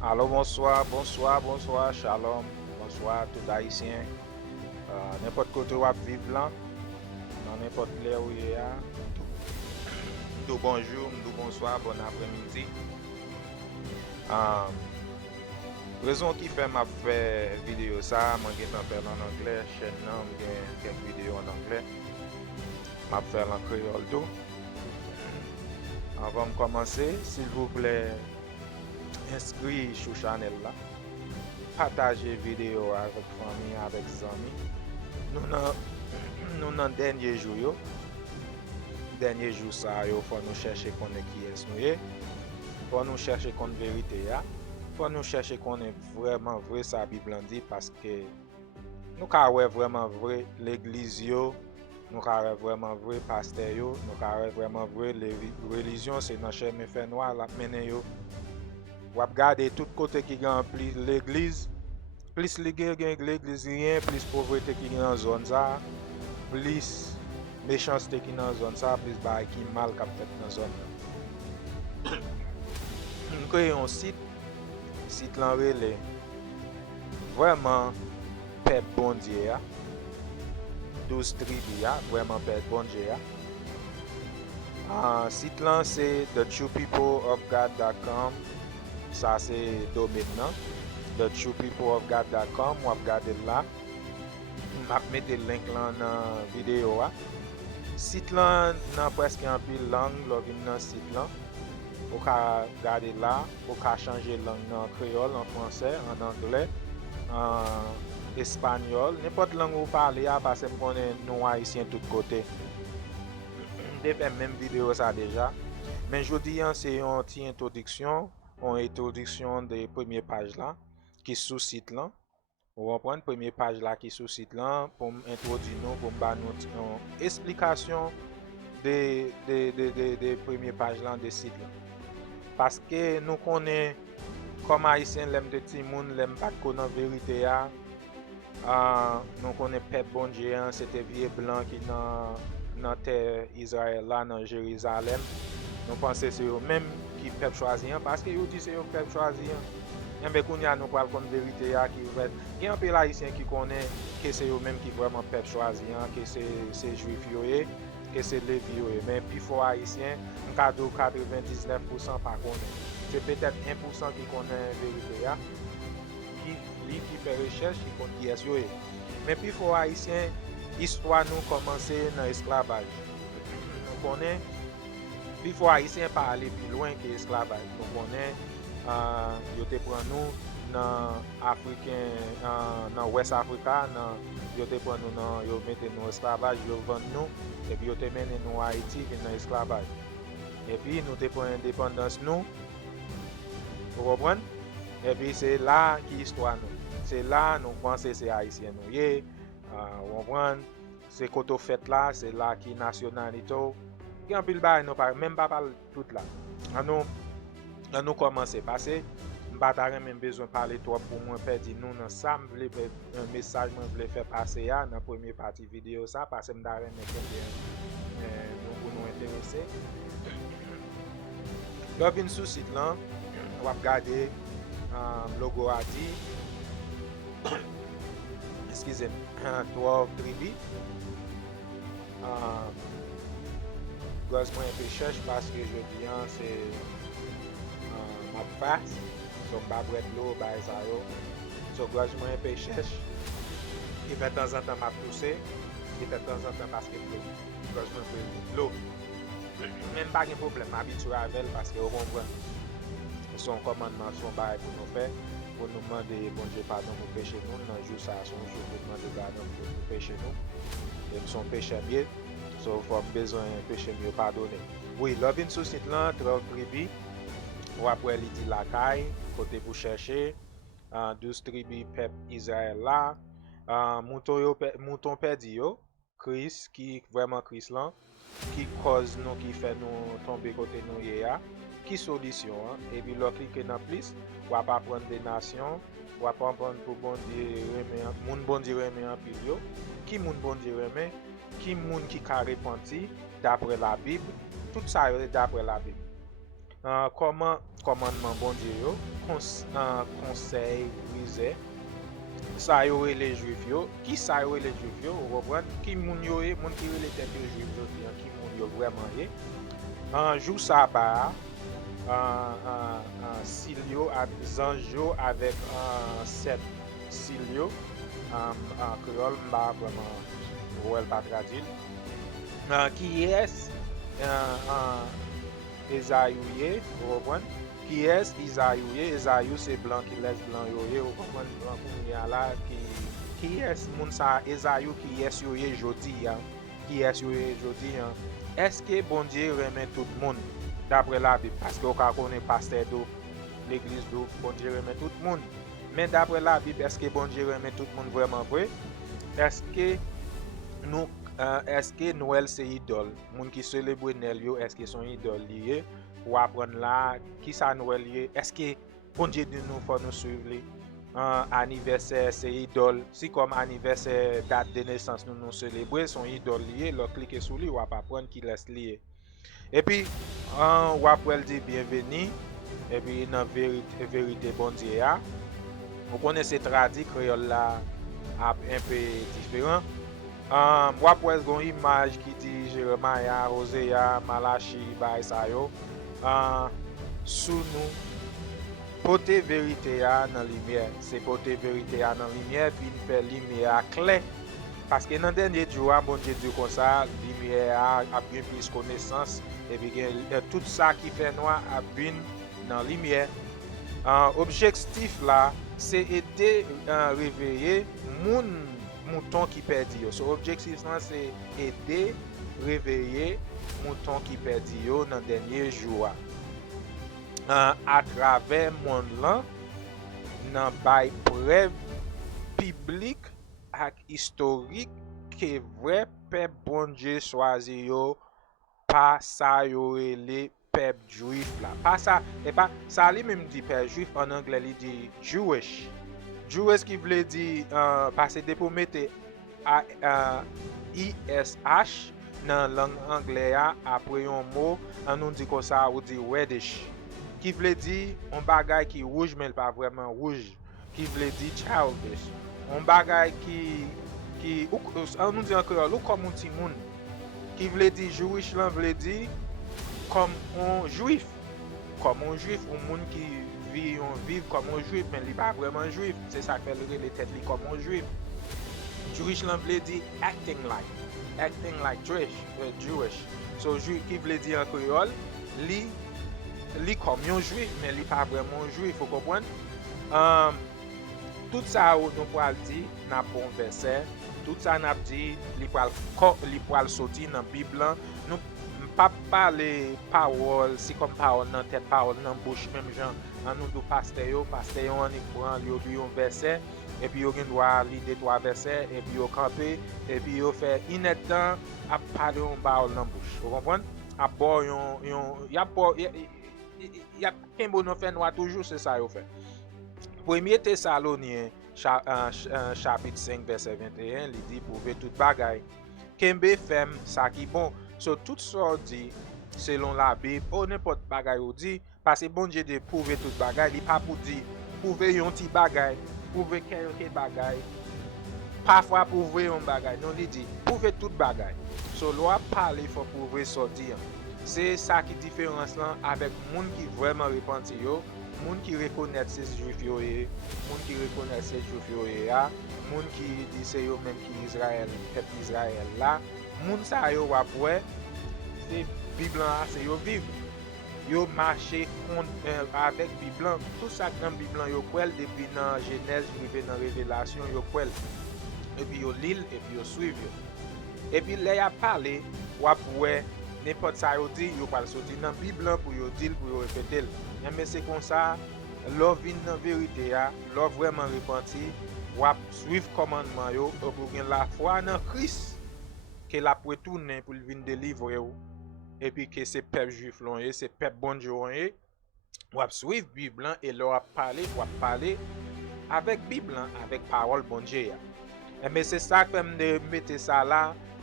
Alors bonsoir, shalom, bonsoir tout haïtien. N'importe côté où vous vivez là, dans n'importe là où il y a, tout bonjour, tout bonsoir, bon après-midi. Euh, Raison qui fait m'a fait vidéo ça, moi j'ai fait en anglais, chaîne non, j'ai quelques vidéos en anglais, m'a fait en créole tout. Avant de commencer, s'il vous plaît, inscrivez sur channel là, partagez vidéo avec famille, avec amis. Nous dans nous dans dernier jour ça yo faut nous chercher connaître qui est nous est, faut nous chercher connaître vérité ya, faut nous chercher connaître vraiment vrai ça Bible en dit parce que nous ka ouais vraiment vrai l'église yo, nous ka ouais vraiment vrai pasteur yo, nous ka ouais vraiment vrai les religions c'est dans chemin fait noir la mener yo. Ou regarder tout côté qui gagne plus l'église, plus l'église rien, plus pauvreté qui dans zone ça, plus méchanceté qui dans zone ça, plus bail qui mal qu'a fait dans zone là. Nous créons un site l'enrelé vraiment peuple bon Dieu ya, 12 tribus ya, vraiment peuple bon Dieu ya. Site là c'est thetruepeopleofgod.com. Ça c'est domaine nan. thetruepeopleofgod.com ou regarder là. M'a mettre le link là dans vidéo là. Site là nan presque en pile langue, lò vin nan site là. Ou ka regarder là, ou ka changer langue en créole, en français, en anglais, en espagnol, n'importe langue ou parler parce que me connais nous haïtiens tout côté. J'ai fait même vidéo ça déjà. Mais je dis c'est une petite introduction des premières pages là qui sous site là. On va prendre première page là qui sous site là pour introduire nous pour nous une explication des premières pages là des sites là. Parce que nous connaissons comme haïtien l'aime de petit monde l'aime pas connaître vérité ya. Nous connaissons peuple bon Dieu c'était vieux blanc qui dans terre Israël là dans Jérusalem. Nous pensons c'est eux même qui peuple choisi parce que ils disent c'est eux peuple choisi. Mais qu'on y a nous parle comme vérité qui va il y a un peu haïtien qui connaît que c'est eux même qui vraiment peuple choisi que c'est juif yoé que c'est lévi yoé mais puis faut haïtien cadeau 99% pas connaît. C'est peut-être 1% qui connaît vérité qui fait recherche qui connaît qui est yoé. Mais puis faut haïtien histoire nous commencer dans esclavage. Nous connaît puis faut haïtien pas aller plus loin que esclavage. Nous connaît yo te pran nou nan Africain nan West Africa yo te pran nou nan yo mette nou esclavage yo vend nou et puis yo te mene nou Haïti vin nan esclavage et puis nous te pran indépendance nous vous comprenez et puis c'est là qui histoire nous c'est là nous penser c'est haïtien nous yé vous comprenez c'est koto fait là c'est là qui nationalité il y a un pile bail nous pas même pas parler tout là nous commencer parce que m'pa même besoin parler trop pour moi perdre nous dans ça me un message moi voulais faire passer là dans première partie vidéo ça parce que m'ta même nous pour nous intéresser là vinn sur site là on va regarder logo a dit excusez-moi 12 tribus moi un peu cherche parce que je dis c'est ma face so m'a boire de l'eau ba ça yo so gorge moi un peu cherche et de temps en temps m'a poussé et de temps en temps parce que gorge moi un peu l'eau même pas de problème m'habituer avec parce que on comprend son commandement son bail pour nous faire pour nous demander bon Dieu pardon pour péché nous dans jour ça son jour pour demander pardon pour péché nous et son péché bien so faut besoin péché mieux pardonner oui l'obin sous site là 13 tribus ou après il dit la caille côté pour chercher 12 tribus peuple Israël là mouton perdu yo Christ qui vraiment Christ là qui cause nous qui fait nous tomber côté nous hier qui solution et puis là cliquer dans plus ou pas prendre des nations ou pas prendre pour bon Dieu remet moun bon Dieu remet en pile yo qui moun bon Dieu remet qui moun qui ka repenti d'après la Bible tout ça d'après la Bible Comment commandement bon Dieu yo, conseil brisé, ça yo les juifs yo, qui ça yo les juifs yo, vous comprenez? Qui moun yo e, moun qui les tête juif yo, qui moun yo vraiment e. Un jour sabbat, Silio, Zanjo avec un sept Silio, en créole, m'a vraiment, ouais, pas traduit. Qui est Esaïouye, vous comprenez? Qui est Esaïouye? Esaïou c'est blanc qui laisse blanc yoye, vous comprenez? Blanc qu'on là qui est moun sa Esaïou qui est yoye jodi hein? Qui est yoye jodi hein? Est-ce que bon Dieu remet tout le monde d'après la Bible? Parce que quand on est pasteur de l'église de bon Dieu remet tout le monde. Mais d'après la Bible, est-ce que bon Dieu remet tout le monde vraiment vrai? Est-ce que Noël c'est idole? Moun qui célèbre Noël yo, est-ce que son idole lié? Pour apprendre là, qui ça Noël lié? Est-ce que bon Dieu de nous faut nous suivre? Anniversaire c'est idole. Si comme anniversaire date de naissance nous célébrer son idole lié, là cliquer sur lui ou apprendre qui laisse lié. Et puis ou après dire bienvenue et puis dans vérité bon Dieu a. Vous connaissez traduit créole là un peu différent. Après une image qui dit Jérémie, Osée, Malachi, Baisayo, sous nous porter vérité dans lumière, c'est porter vérité dans lumière puis faire lumière claire. Parce que dans le dernier jour, bon Dieu dit comme ça, lumière a bien plus connaissance et puis tout ça qui fait noir a bien dans lumière. Objectif là, c'est aider à réveiller mouton qui perdu. So objectif là c'est aider réveiller mouton qui perdu dans le dernier jour. À travers monde là dans bail preuve public et historique que vrai peuple bon Dieu choisi yo pas ça yo les peuple juif là pas ça et pas ça lui même dit peuple juif en anglais il dit Jewish qui veut dire parce que pour mettre ISH dans langue anglaise après un mot on nous dit comme ça ou dit reddish qui veut dire un bagage qui rouge mais pas vraiment rouge qui veut dire childish un bagage qui on nous dit en créole comme un petit monde qui veut dire Jewish là veut dire comme un juif un monde qui vit comme un juif mais il pas vraiment juif c'est ça fait les têtes comme un juif Jewish là veut dire acting like Jewish so juif qui veut dire en créole li comme un juif mais il pas vraiment juif faut comprendre tout ça nous pouvons dire dans bon verset tout ça n'a dit li poil sortir dans Bible nous pas parler parole si comme parole dans tête parole dans bouche même gens en nous do pasteur on y prend lui un verset et puis on doit lire deux trois versets et puis on camper et puis on fait inédit à parler en parole dans bouche vous comprenez à bord y a un bon fait noir toujours c'est ça yo fait. Premier Thessalonien chapitre 5 verset 21 il dit prouver toute bagaille kembe femme ça qui bon so tout ça dit selon la Bible ou n'importe bagaille ou dit parce que bon Dieu de prouver toute bagaille il pas pour dire prouver un petit bagaille prouver quelques bagaille parfois prouver un bagaille non il dit prouver toute bagaille so loi parler faut prouver ça dire c'est ça qui différence là avec monde qui vraiment repenti yo moun qui reconnaît ces juifs yo et moun qui reconnaît ces juifs yo et moun qui dit c'est yo même qui Israël peuple Israël là moun ça yo après c'est Bible là c'est yo vivre yo marcher avec Bible tout ça dans Bible yo kwel depuis dans Genèse arrivé dans Révélation yo kwel et puis yo lire et puis yo suivre et puis là y a parlé ou après n'importe ça yo dit yo pas sortir dans Bible pour yo dire pour yo répéter mais c'est comme ça l'on vient dans vérité l'on vraiment repenti ou suivre commandement yo pour gagner la foi dans Christ que la pour tourner pour venir délivrer et puis que c'est peuple juif là c'est peuple bon Dieu ou suivre Bible et leur parler avec Bible avec parole bon Dieu mais c'est ça que me mettre ça là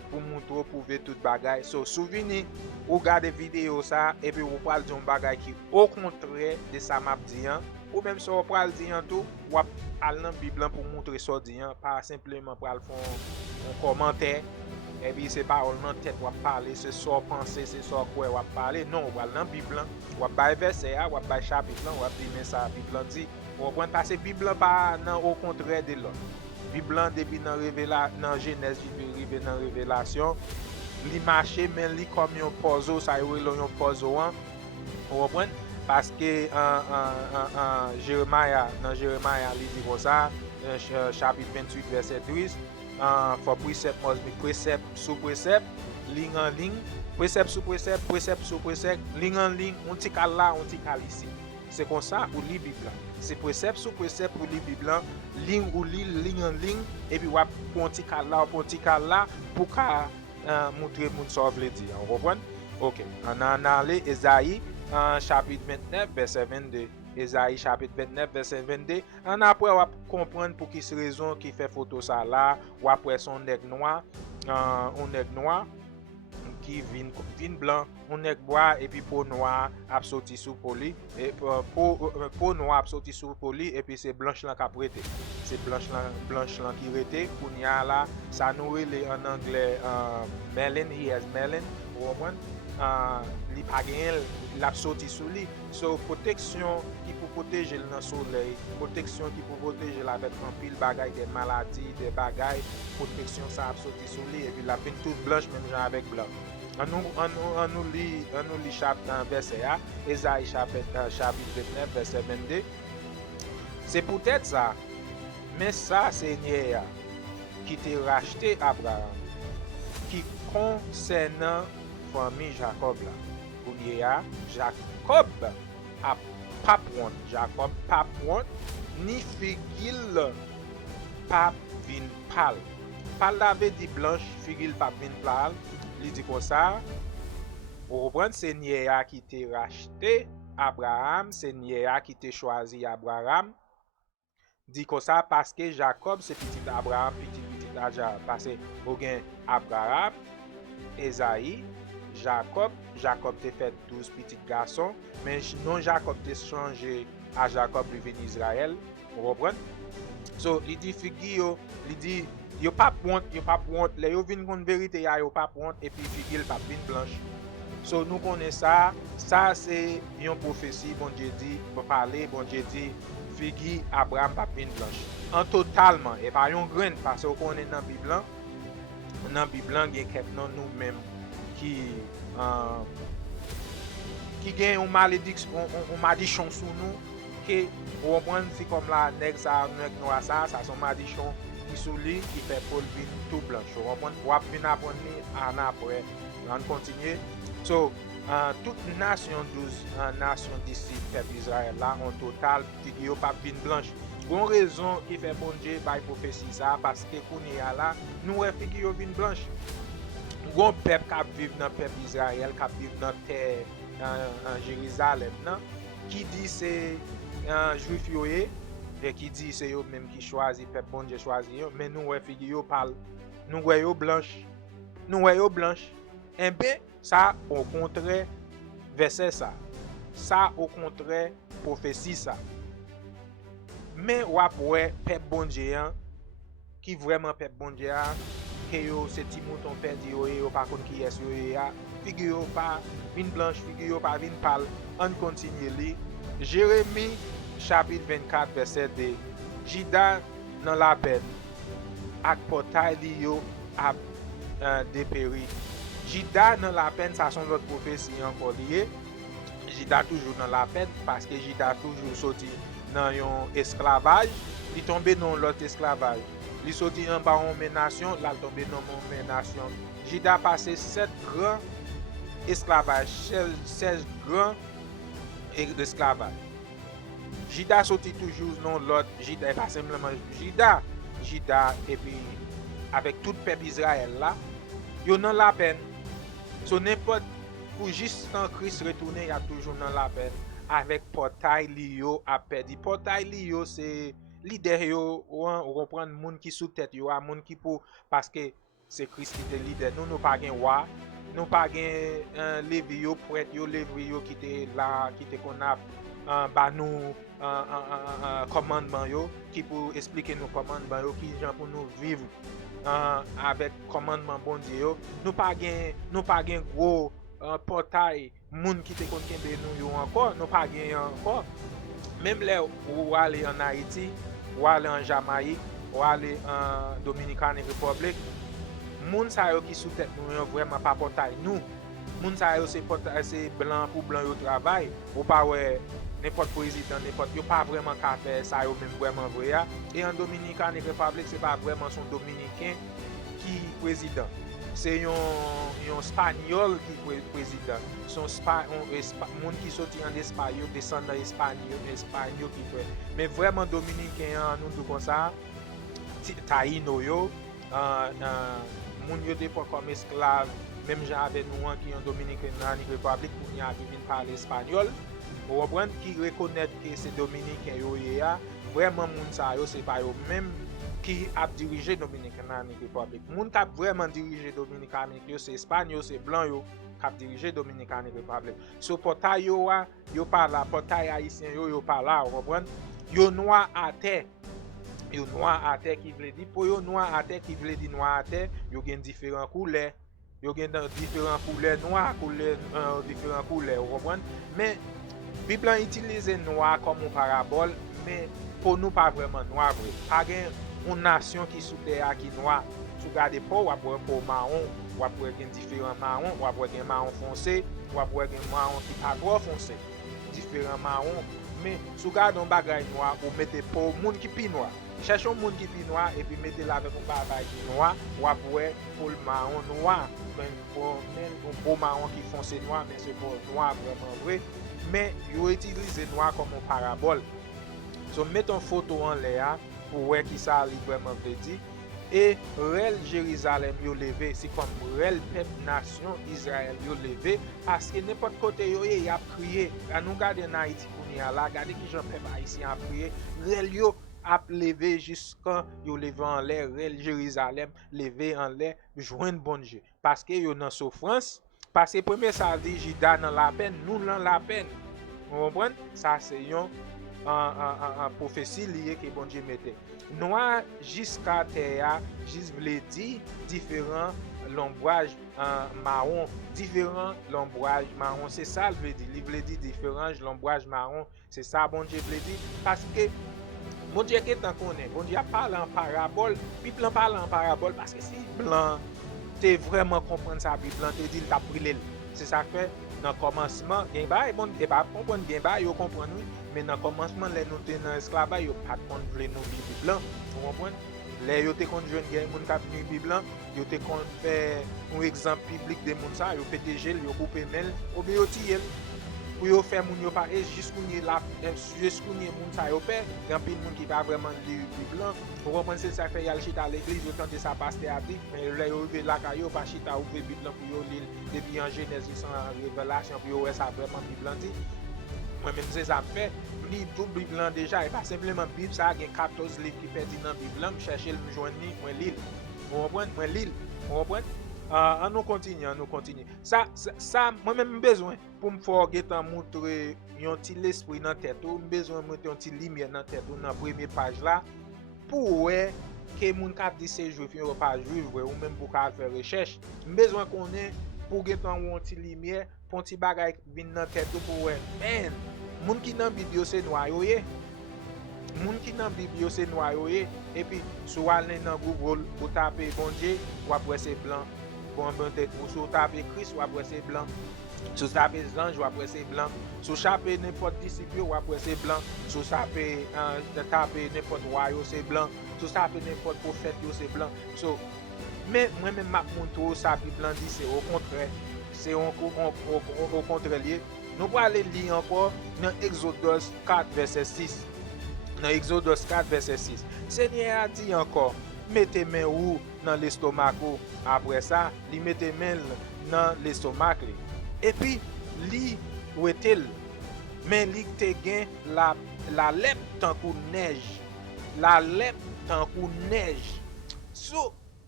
pour montrer, prouver tout bagay. So, souvenez, ou gade vidéo ça, et puis ou pral di un bagay qui au contraire de ça m'a dit, ou même si ou pral di tout, ou al nan Bible pour montrer ça dit, pas simplement pral font un commentaire, et puis c'est pas nan tête ou parler, c'est ça penser, c'est ça quoi ou parler. Non, ou al nan Bible, ou bay verset, ou bay chapitre, ou di men ça Bible dit, ou prend passer Bible pas nan au contraire de l'autre. Bible depuis dans Genèse, rive dans Révélation, li marché mais li comme un puzzle, ça y est un puzzle, vous comprenez? Parce que dans Jérémie, il dit comme ça, chapitre 28, verset 13, for precept must be precept sous precept, ligne en ligne, precept sous precept, precept sous precept, ligne en ligne, on t'y cale là, on t'y cale ici. C'est comme ça pour lire Bible. C'est précepte sous précepte pour lire Bible, ligne ou ligne en ligne, et puis on un petit cale là, un petit cale là, pour montrer mon ça veut dire. Vous comprenez? Ok. On a allé Esaïe chapitre 29 verset 22. Esaïe chapitre 29 verset 22. On après on va comprendre pour qui raison qui fait photo ça là, ou après son nègre noir, qui vin blanc, on nèg bois et puis peau noire a sorti sous poli et peau noire a sorti sous poli et puis c'est blanche là qu'a prêté. C'est blanche là qui rete kounya là ça nous relé en anglais melon, he has melon, vous comprenez? Li pa gen l'a sorti sous lui. So protection qui pour protéger le soleil, protection qui pour protéger la avec un pile bagay des maladies, des bagay, protection ça a sorti sous lui et puis la fin toute blanche même genre avec blanc. On nous lit chapitre verset A, Esaïe chapitre 29 verset 22. C'est peut-être ça, mais ça Seigneur qui t'a racheté Abraham, qui concernant famille Jacob là. Kounia Jacob a pas prendre, Jacob pas prendre ni figil pas vin pâle. Pâle avait dit blanche, figil pas vin pâle. Il dit comme ça. Vous comprenez, Seigneur qui t'a racheté Abraham, Seigneur qui t'a choisi Abraham. Dit comme ça parce que Jacob c'est petit Abraham, petit Aja, parce que Abraham, Esaïe, Jacob te fait 12 petits garçons, mais non Jacob te changé à Jacob lui venu Israël. Vous comprenez? So, il dit figure, il dit yo pas honte, les yo vinn kon vérité yo pas honte et puis figure pas vinn blanche. So nous connaissons ça c'est une prophétie bon Dieu dit pour parler bon Dieu dit figure Abraham pas vinn blanche. En totalement et pas une graine parce qu'on est dans Bible. Dans Bible il y a quelques non nous-mêmes qui gagne une malédiction sur nous que on comprend c'est comme la nèg noir ça son malédiction qui sous lui qui fait Paul vin tout blanc on comprend pour venir apprendre en après on continue so toute nation 12 nation d'ici peuple Israël là en total yo pas vin blanche bon raison qui fait bon Dieu by prophétie ça parce que kounya là nous figure vin blanche bon peuple qui vit dans le peuple Israël, qui vit dans terre en Jérusalem, qui dit c'est un juif et qui dit c'est eux même qui choisit peuple bon Dieu choisi, mais nous figure parle nous voyons blanche. Et bien ça au contraire verset ça. Ça au contraire prophétie ça. Mais ou après peuple bon Dieu qui vraiment peuple bon Dieu que yo c'est ti mouton perdu yo pas contre qui est yo ya figure pas vin blanche figure pas vin pâle on continue li Jérémie chapitre 24 verset 2 Jida dans la peine ak portail li yo a dépéri Jida dans la peine ça sont l'autre prophétie encore lié Jida toujours dans la peine parce que Jida toujours sorti dans un esclavage il tombé dans l'autre esclavage. Il sorti en bas en nation, là il tombé dans mon nation. Juda passé 7 grands esclavages, 16 grands esclavages. Juda sorti toujours dans l'autre, Juda pas simplement Juda et puis avec tout peuple Israël là, yo dans la peine. So n'importe pour juste en Christ retourner, il y a toujours dans la peine avec portail liyo a perdu. Portail liyo c'est leader yo on reprend moun qui sous tête yo a moun qui pour parce que c'est Christ qui te leader. Nous pas gen roi, nous pas gen levi yo prêtre yo, levi yo qui te là, qui te qu'on a ba nous commandement yo, qui pour expliquer nos commandements yo, qui gens pour nous vivre avec commandement bon Dieu yo. Nous pas gen gros portail moun qui te kon kembe nous yo encore, nous pas gen encore. Même là ou aller en Haïti, ou aller en Jamaïque, ou aller en Dominican Republic, moun sa yo qui sous tête nous yo vraiment pas portail nous. Moun sa yo c'est blanc pour blanc yo travail, ou pas ouais n'importe président, n'importe yo pas vraiment qu'à faire ça yo même vraiment vrai. Et en Dominican Republic, c'est pas vraiment son dominicain qui président. C'est un espagnol qui est président. Son monde qui sorti en Espagne, descendant espagnol qui fait. Mais vraiment dominicain nous tout comme ça. Taïno yo, moun yo des fois comme esclave, même j'avais nous qui en Dominicaine République pour y arriver parler espagnol. Vous comprenez qui reconnaît que c'est dominicain yo ya, vraiment moun ça yo c'est pas yo même qui a dirigé Dominican Republic. Moun qui a vraiment dirigé Dominican Republic, c'est Espagne, c'est blanc yo qui a dirigé Dominican Republic. So portail yo pas là, portail haïtien yo pas là, vous comprenez? Yo noir à terre. Yo noir à terre qui veut dire pour yo noir à terre qui veut dire noir à terre, yo gen différents couleurs. Yo gen différents couleurs noir, différents couleurs, vous comprenez? Mais Bible utilise noir comme une parabole, mais pour nous pas vraiment noir vrai. Pas une nation qui sous terre qui noir. Tu regardes pas ou après pour marron, ou après différents marrons, ou après marron foncé, ou après marron qui pas trop foncé. Différents marrons, mais tu regardes un bagage noir ou mettez pour monde qui pi noir. Cherchez un monde qui pi noir et puis mettez là avec un bagage noir, ou après pour le marron noir, pour un beau marron qui foncé noir, mais c'est pour noir vraiment vrai. Mais yo utilise noir comme une parabole. So mettons une photo en l'air pour voir qui ça vraiment veut dire. Et réel Jérusalem yo levé, c'est comme réel peuple nation Israël yo levé parce que n'importe côté yo y a prié. À nous garder en Haïti pour y là, regardez qui gens peuple haïtien a prié. Réel yo a levé jusqu'à yo levé en l'air, réel Jérusalem levé en l'air, joindre bon Dieu parce que yo dans souffrance. Parce que premier ça dit Juda dans la peine, nous dans la peine. Vous comprenez? Ça c'est une prophétie liée que bon Dieu mettait. Noir jusqu'à terre, juste veut dire différents l'ombrage marron, différents l'ombrage marron, c'est ça veut dire. Il veut dire différents l'ombrage marron, c'est ça bon Dieu veut dire parce que bon Dieu qui t'en connaît, bon Dieu parle en parabole, puis blanc parle en parabole parce que si blanc t'es vraiment comprendre ça, puis blanc te dit t'a brûlé. C'est ça fait dans commencement, gen ba bon et pas comprendre gen ba yo comprendre oui, mais dans commencement les nous t'es dans esclavage yo pas contre vle nous Bible blanc, vous comprenez? Les yo te contre jeune gen moun k'ap ni Bible blanc, yo te contre faire un exemple public de moun ça, yo pété gel, yo couper mel, ou bien yo tirer pour yo faire moun yo pas et jusqu'où ni là jusqu'où ni moun ça yo perd, grand pile moun qui pas vraiment lire Bible blanc, vous comprenez c'est ça fait y a chita à l'église, yo tente ça pasteur a dit, mais là yo arrivé là ka yo pas chita ouvrir Bible blanc pour yo lire depuis en Genèse jusqu'en Révélation pour yo ça vraiment Bible blanc dit. Moi même c'est ça fait, li tout Bible blanc déjà et pas simplement Bible ça gen 14 livres qui perdu dans Bible blanc, chercher le joindre moi lire. Vous comprenez? Moi lire. Vous comprenez? Nous continuons. Ça moi-même besoin pour me faire montrer un petit l'esprit dans tête, ou besoin montrer un petit lumière dans tête dans première page là pour ouais que moun k'ap di c'est juif ou pas juif ou même pour faire recherche. Besoin qu'on ait pour gagner un petit lumière, pour un petit bagage vinn dans tête pour ouais. Man, moun qui dans Bible c'est noir yo yé. Moun qui dans Bible c'est noir yo yé et puis sur aller dans Google ou taper bon Dieu ou après c'est blanc. Bon tête ou sur taper Christ ou après c'est blanc. Sur taper ange ou après c'est blanc. Sur taper n'importe disciple ou après c'est blanc. Sur taper n'importe roi c'est blanc. Sur taper n'importe prophète c'est blanc. So mais moi même m'a montre ça Bible dit c'est au contraire. C'est au contraire lié. Nous allons aller lire encore dans Exodus 4 verset 6. Dans Exodus 4 verset 6. Seigneur a dit encore mettez main ou dans l'estomac après ça li mettez main dans l'estomac et puis li où est-il mais li te gen la lèvre tant que neige so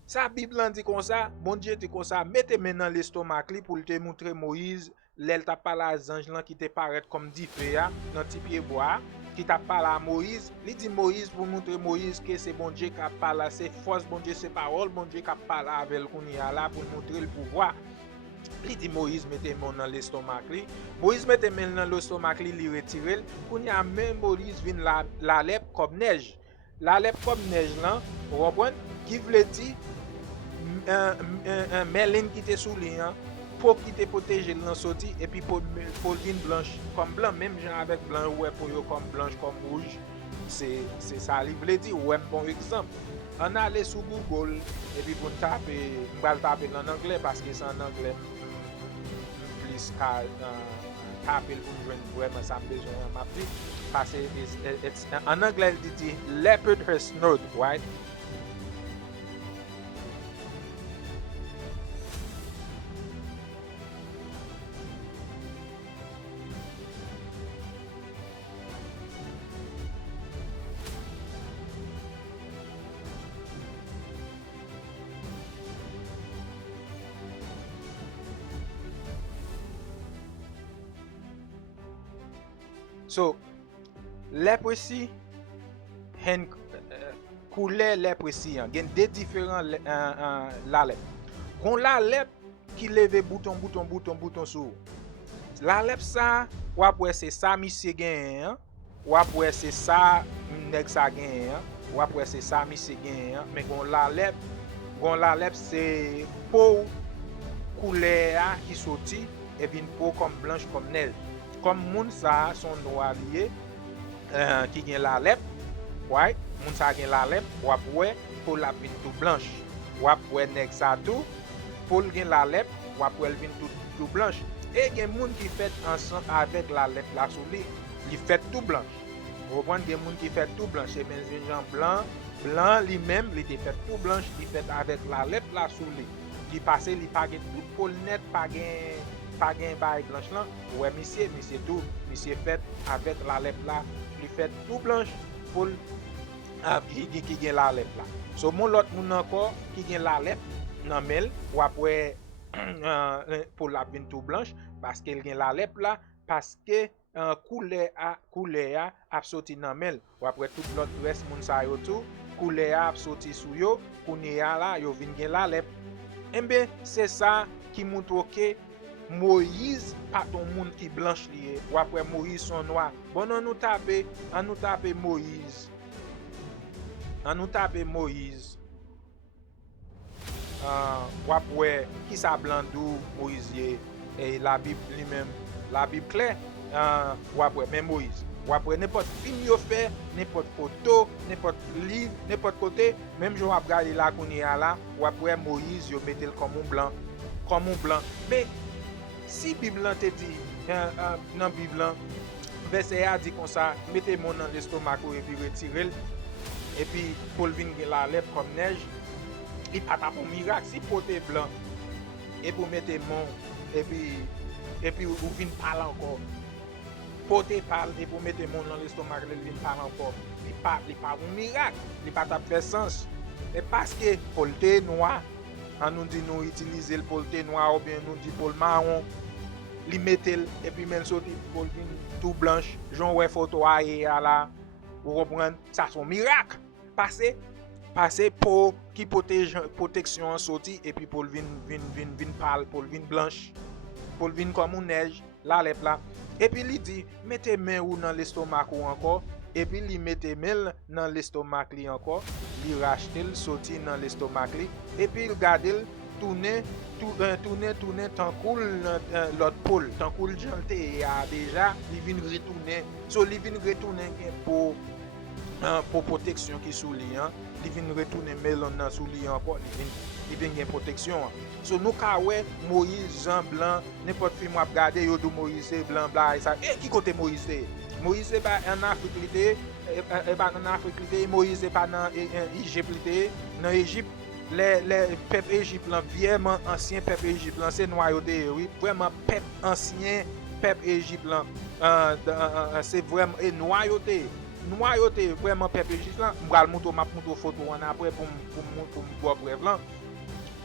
Ça Bible lan dit comme ça, bon Dieu dit comme ça, mettez maintenant l'estomac li pour te montrer Moïse, l'elle t'a pas la ange lan qui te paraît comme dit feu dans ti pied bois, qui t'a pas à Moïse, il dit Moïse pour montrer Moïse que c'est bon Dieu qui parle, c'est force bon Dieu, c'est parole bon Dieu qui parle avec le là pour montrer le pouvoir. Il dit Moïse mettez mon dans l'estomac li. Moïse mettez mon dans l'estomac li, li retire. Qu'on y a même Moïse vient la lèpre comme neige. La lèpre comme neige là, vous comprenez? Qui veut dire Merlin qui était sous lui, pour qui te protéger dans sorti et puis pour vin blanche comme blanc, même genre avec blanc ouais pour yo comme blanche comme rouge. C'est ça il veut dire ouais bon exemple. On allait sur Google et puis pour taper, on va taper en anglais parce que c'est en anglais plus qu'à taper pour joindre vraiment ça besoin m'appeler parce que en anglais il dit leopard has snored, right? So, leprosy, hen couleur leprosy, gen des différents la lèpre. Kon la lèpre qui leve bouton sou. La lèpre ça, wap wè c'est ça monsieur gen, wap wè c'est ça nèg ça gen, wap wè c'est ça monsieur gen, mais gon la lèpre c'est peau couleur qui sorti et vin peau comme blanche comme neige. Comme moun sa son noir lié qui gen la lèpre, ouais, moun sa gen la lèpre, wap wè pour la vin tout blanche. Wap wè nèg sa tout pour gen la lèpre, wap wè vin tout blanche. Et gen moun qui fait ensemble avec la lèpre la sou li, li fait tout blanche. Vous comprenez gen moun qui fait tout blanche, c'est men gens blanc lui-même, li te fait tout blanche, li fait avec la lèpre la sou li. Li passé li pa gen tout pôle net, pa gen bail blanche là. Ouais, monsieur tout, monsieur fait avec la lèpre là, il fait tout blanche pour qui gen la lèpre là. So mon l'autre moun encore qui gen la lèpre nan mel ou après pour la vin tout blanche parce qu'elle gen la lèpre là parce que couleur a sorti nan mel ou après tout l'autre reste moun sa yo tout couleur a sorti sou yo kounya là yo vin gen la lèpre. Eh bien c'est ça qui montre que Moïse pas ton monde qui blanche lié ou après Moïse son noir. Bon on nous taper Moïse. On nous taper Moïse. Ou après qui ça blanc d'où Moïse et la Bible lui-même, la Bible claire ou après même Moïse. Ou après n'importe film yo fait, n'importe photo, n'importe livre, n'importe côté, même je regarde là qu'on est là, ou après Moïse yo mettait comme un blanc. Mais si Bible te dit dans Bible verset a dit comme ça, mettez mon dans l'estomac et puis retirez et puis pour vinn la lèpre comme neige, il pas un miracle si poté blanc et pour mettre mon et puis ou vinn parler encore. Poté parle et pour mettre mon dans l'estomac il vinn parler encore. Il pas un miracle, il pas fait sens. Et parce que poté noir, on nous dit nous utiliser le poté noir ou bien nous dit pour le marron, li mettel et puis même sorti pour tout blanche, j'en ouais photo là, vous comprenez, ça son miracle. Passer pour qui protection sorti et puis pour vin pâle, pour vin blanche, pour vin comme une neige, la lèpre là. Et puis il dit mettez main ou dans l'estomac ou encore et puis il mettez main dans l'estomac li encore, il racheter sorti dans l'estomac li et puis il garder tourner tant cool l'autre pôle tant cool janté a déjà il vient retourner so il vient retourner pour protection qui sous li il vient retourner melon dans sous li encore il vient protection so nous ka ouais Moïse Jean blanc n'importe film a regarder yo do Moïse blanc blanc ça et qui côté Moïse c'est pas en Afrique et pas en Afrique Moïse c'est pas dans Égypte dans Égypte les peuples égyptiens vraiment ancien peuple égyptien c'est noyauté oui vraiment peuple ancien peuple égyptien c'est vraiment noyauté vraiment peuple égyptien m'gal monto photo en après pour voir bref là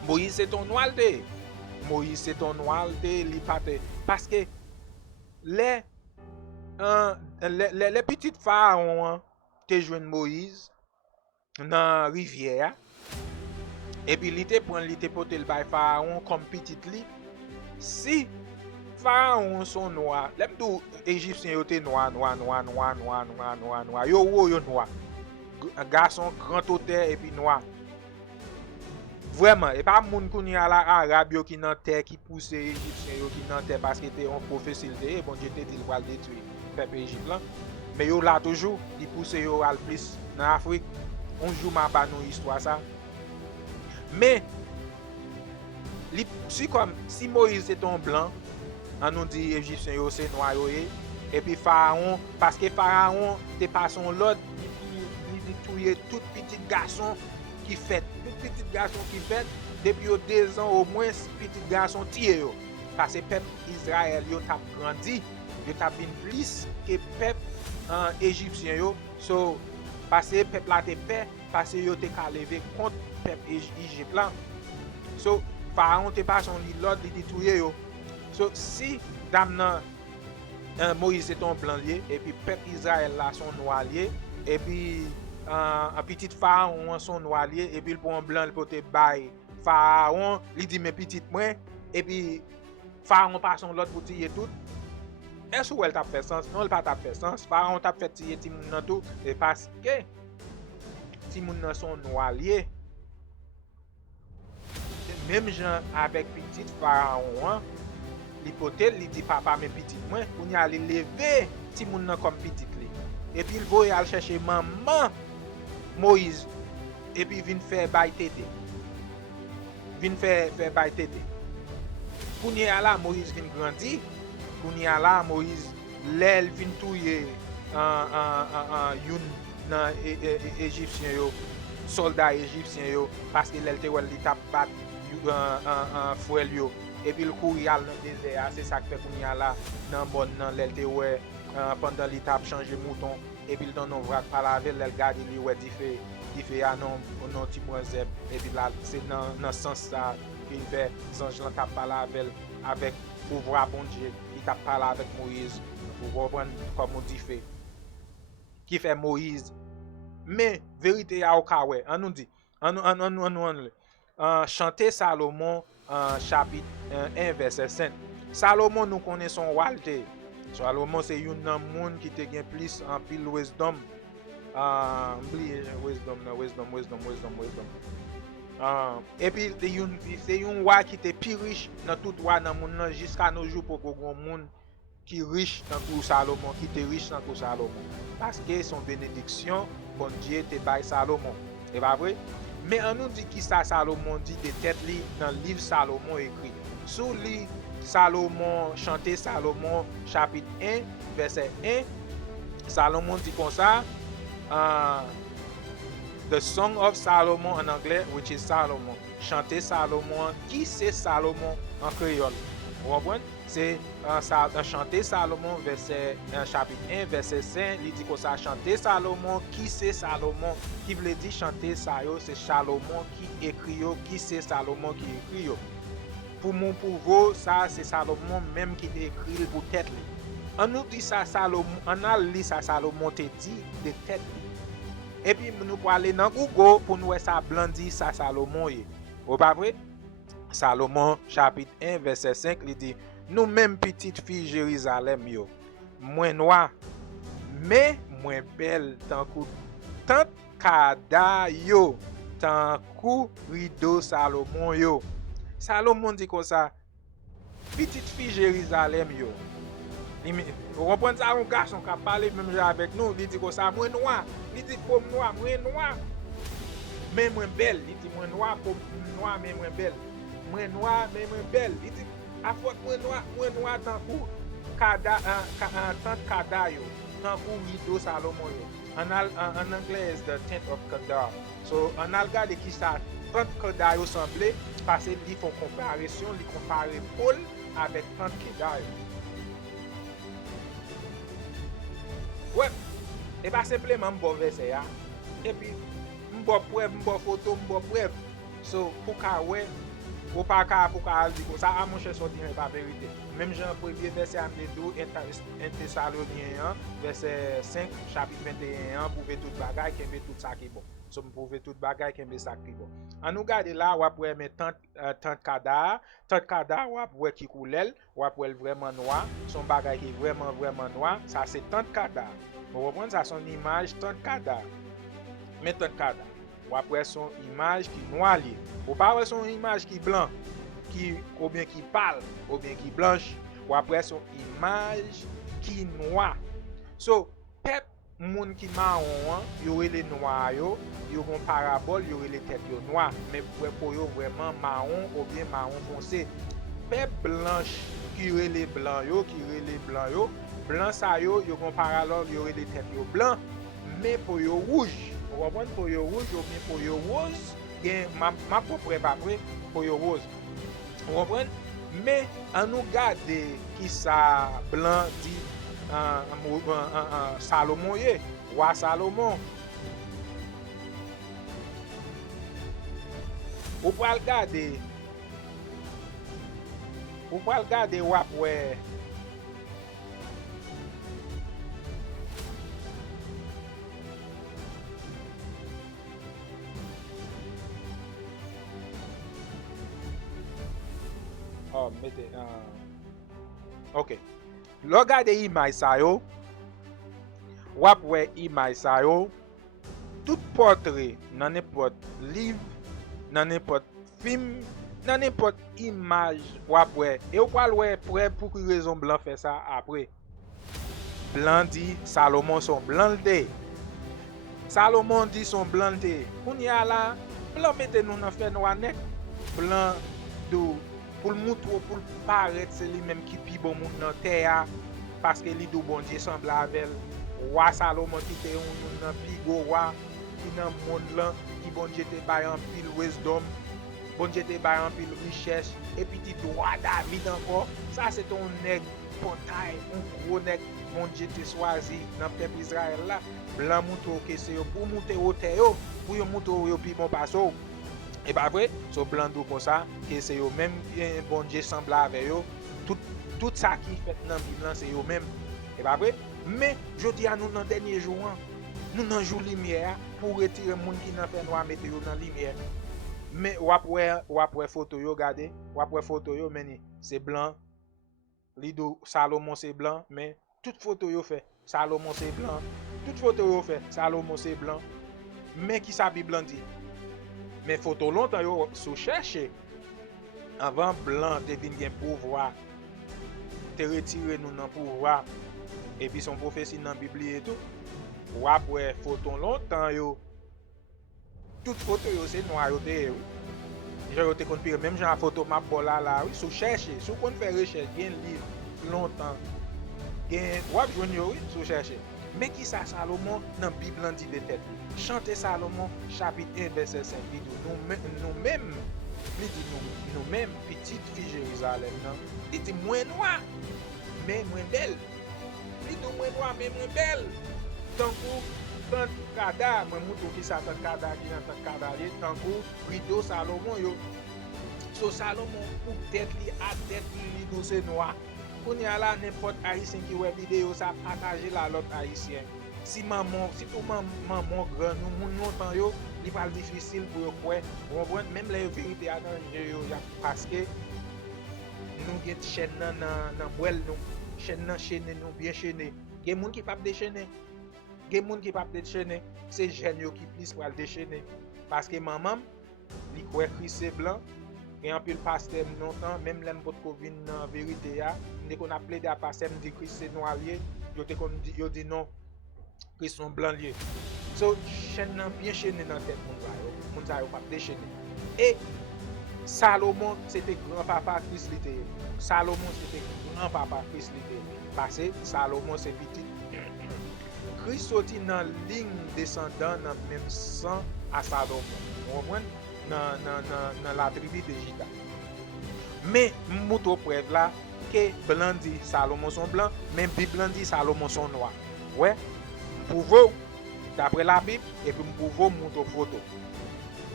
Moïse c'est ton noalte. Moïse c'est ton noalte, li pate. Parce que les les petites pharaons te joignent Moïse dans rivière et puis li te prend li te pote le bay pharaon comme petite li. Si pharaon sont noirs, les tout égyptiens yo te noir. Yo noir. Garçon grand hauteur et puis noir. Vraiment, et pas moun kouni à la arabe yo qui nan terre qui pousse égyptien yo qui nan terre parce que était un professeur et bon Dieu te dit va détruire peuple Égypte là. Mais yo là toujours, il pousse yo al plus dans Afrique. On joue ma ba nou histoire ça. Mais si Moïse c'est un blanc, on nous dit égyptien yo c'est noir yo et puis pharaon parce que pharaon te pas son l'autre il détruire tout petit garçon qui fait tout petit garçon qui fait depuis 2 ans au moins petit garçon tié yo parce que peuple Israël yo t'a grandi yo t'a vinn plus que peuple égyptien yo so parce que peuple là te paix parce que yo te ka lever contre peuple Égypte là so pharaon te pas son l'autre il détruire yo so si dame nan Moïse c'est ton blanc lié et puis peuple Israël là son noir lié et puis un petit pharaon son noir lié et puis le pour un blanc le pote bail pharaon il dit mes petites moi et puis pharaon pas son l'autre pour tirer tout est-ce que elle t'a fait sens non elle pas t'a fait sens pharaon t'a fait tirer ti moun nan tout et parce que ti moun nan son noir lié même gens avec petit pharaon l'hypothèse il dit papa mes petites moi on y aller lever ti moun nan comme petite li et puis il voye aller chercher maman Moïse et puis vinn faire bail tété vinn faire bail tété kounya là Moïse vinn grandi kounya là Moïse l'el vinn touyer youn nan égyptien yo soldat égyptien yo parce que l'el te wèl li tap bat frère yo et puis le courir dans le désert c'est ça que fait kounya là nan bon nan l'el te wè pendant l'étape changer mouton et puis dans nos vrac par la ville elle garde lui ouais dit fait non petit point zeb et puis là c'est dans sens ça qu'il fait sans Jean t'a parlé avec pouvoir bon Dieu il t'a parlé avec Moïse pour comprendre comme on dit fait qui fait Moïse mais vérité à okawe on nous dit chanter Salomon chapitre 1 verset 5 Salomon nous connaissons Walter Salomon c'est un monde qui te gagne plus en pile wisdom et puis c'est un roi qui était plus riche dans tout roi dans monde jusqu'à nos jours pour grand monde qui riche dans tout Salomon qui était riche dans tout Salomon parce que son bénédiction bon Dieu te bail Salomon c'est pas vrai mais on nous dit qui ça Salomon dit de tête li dans le livre Salomon écrit sous lui Salomon chanter Salomon chapitre 1 verset 1 Salomon dit comme ça The Song of Solomon en anglais which is Salomon chanter Salomon qui c'est Salomon en créole vous comprenez c'est chanter Salomon verset chapitre 1 verset 5 il dit comme ça chanter Salomon qui c'est Salomon qui veut dire chanter ça c'est Salomon qui écrit qui c'est Salomon qui écrit pour vous ça c'est Salomon même qui écrit pour tête on nous dit ça Salomon on a lu ça Salomon te dit de tête et puis nous pour aller dans Google pour nous ça blanc dit ça Salomon ou pas vrai Salomon chapitre 1 verset 5 il dit nous même petite fille Jérusalem yo moins noir mais moins belle tant que tant kada yo tant que rideau Salomon yo Salomon dit comme ça petite fille Jérusalem yo vous comprenez ça un garçon qui a parlé même avec nous il dit comme ça moins noir il dit pour noir moins noir mais moins belle il dit moins noir pour noir mais moins belle moins noir mais moins belle il dit à fois moins noir tant que kada tant kada yo tant que rideau Salomon yo en anglais the tent of Kedar so en algade qui ça tant kada yo semblé parce qu'ils font comparaison ils comparent Paul avec tant Kedar ouais et pas simplement m'bo verset et puis m'bo preuve m'bo photo m'bo preuve so pour ka ouais Ou pas ka pour ka dire ça a mon cher sorti n'est pas vérité. Même Jean premier verset Amnédo un Thessalonien verset 5 chapitre 21 prouver toute bagaille qui met tout ça qui est bon. So prouver toute bagaille qui met ça qui est bon. En nous garder là, on va pouvoir mettre tant kada, on va pouvoir qui coulel, on va pouvoir vraiment noir, son bagaille qui est vraiment noir, ça c'est tant kada. Vous comprenez ça son image tant kada. Mais tant kada. Ou après son image qui noir li. Ou pas son image qui blanc, ou bien qui pâle, ou bien qui blanche. Ou après son image qui noir. So, pep moun qui marron, yo les noirs yo gon parabole, yo les têtes yo noir, mais pour yo vraiment marron ou bien marron foncé. Pep blanche qui les blanc yo, blanc ça yo gon parabole, yo les têtes yo blanc, mais pour yo rouge. Vous comprenez pour yo rouge ou bien pour yo rose, gen ma propre pas près pour yo rose. Vous comprenez? Mais en nous garder qui ça blanc dit Salomon yé, roi Salomon. Ou pour regarder roi ouais. Oh, mettez OK. Regardez image ça yo. Wap wè image ça yo. Tout portrait dans n'importe livre, dans n'importe film, dans n'importe image wap wè. Et ou pral wè pour qui raison blanc fait ça après. Blanc dit Salomon son blanc de. Salomon dit son blanc de. On y a là, blanc mettez nous dans fait noir net. Blanc do pour le montrer pour paraître c'est lui même qui pi bon monde dans terre parce que li do bon Dieu semble avec roi Salomon qui était un pi gros roi qui dans monde là qui bon Dieu te bail en pile wisdom, bon Dieu te bail en pile richesse et puis ti droit David encore. Ça c'est ton nègre portail, un gros nègre bon Dieu te choisi dans peuple Israël là. Blanc montre que c'est pour monter au terre pour yo monter au pi bon passo. Et pas vrai, so blanc d'eau comme ça, que c'est eux même bon Dieu semble avec eux. Tout ça qui fait dans Bible c'est eux même. Et pas vrai, mais je dis à nous dans dernier jour, nous dans jour lumière pour retirer monde qui n'a fait noir mettre eux dans lumière. Mais ou après photo yo regardez, ou après photo yo mais c'est blanc. Lido Salomon c'est blanc, mais toute photo yo fait Salomon c'est blanc. Toute photo yo fait Salomon c'est blanc. Mais qui ça Bible dit? Mais photo longtemps yo sous chercher avant blanc devine gen pouvoir te retirer nous dans pouvoir et puis son prophétie dans Bible et tout ou après photo longtemps yo toute photo yo c'est noir yo te je te compte même genre photo map là oui sous chercher sous qu'on fait recherche gen livre longtemps gen ou joindre yo oui sous chercher. Mais qui ça Salomon dans Bible dit de tête. Chanter Salomon chapitre 1 verset 5 dit nous-mêmes nous-mêmes petite fille Jérusalem non était moins noir mais moins belle. Dit moins noir mais moins belle. Tant kada moi moutou qui ça tant kada qui dans tant kada tant rideau Salomon yo. So Salomon pour tête li à tête li do c'est noir. On y a là n'importe haïtien qui voit vidéo ça partager là l'autre haïtien. Si tout maman grand nous moun longtemps yo, il pas difficile pour yo quoi. On même la vérité à danger yo parce que nous get chaîne dans boile nous, chaîne nous bien chaîné. Gen moun qui pas déchaîner. Gen moun qui pas déchaîner, c'est jeune yo qui plus pour déchaîner parce que maman li quoi Christ blanc. Et en plus pasteur longtemps même l'aime votre covid en vérité ya dès qu'on a plaidé à pasteur dit Christ c'est noir lié yo dit non Christ sont blanc lié so chaîne bien chaîné dans tête moun ça yo pas déchaîné et Salomon c'était grand papa Christ était Salomon c'était grand papa Christ était parce que Salomon c'est petit Christ sorti dans ligne descendant dans même sang à Salomon vous comprenez dans la tribu de Juda. Mais mouto preuve là que blanc dit Salomon sont blanc, même Bible dit Salomon sont noir. Ouais, pour vous d'après la Bible et puis pour vous mouto photo.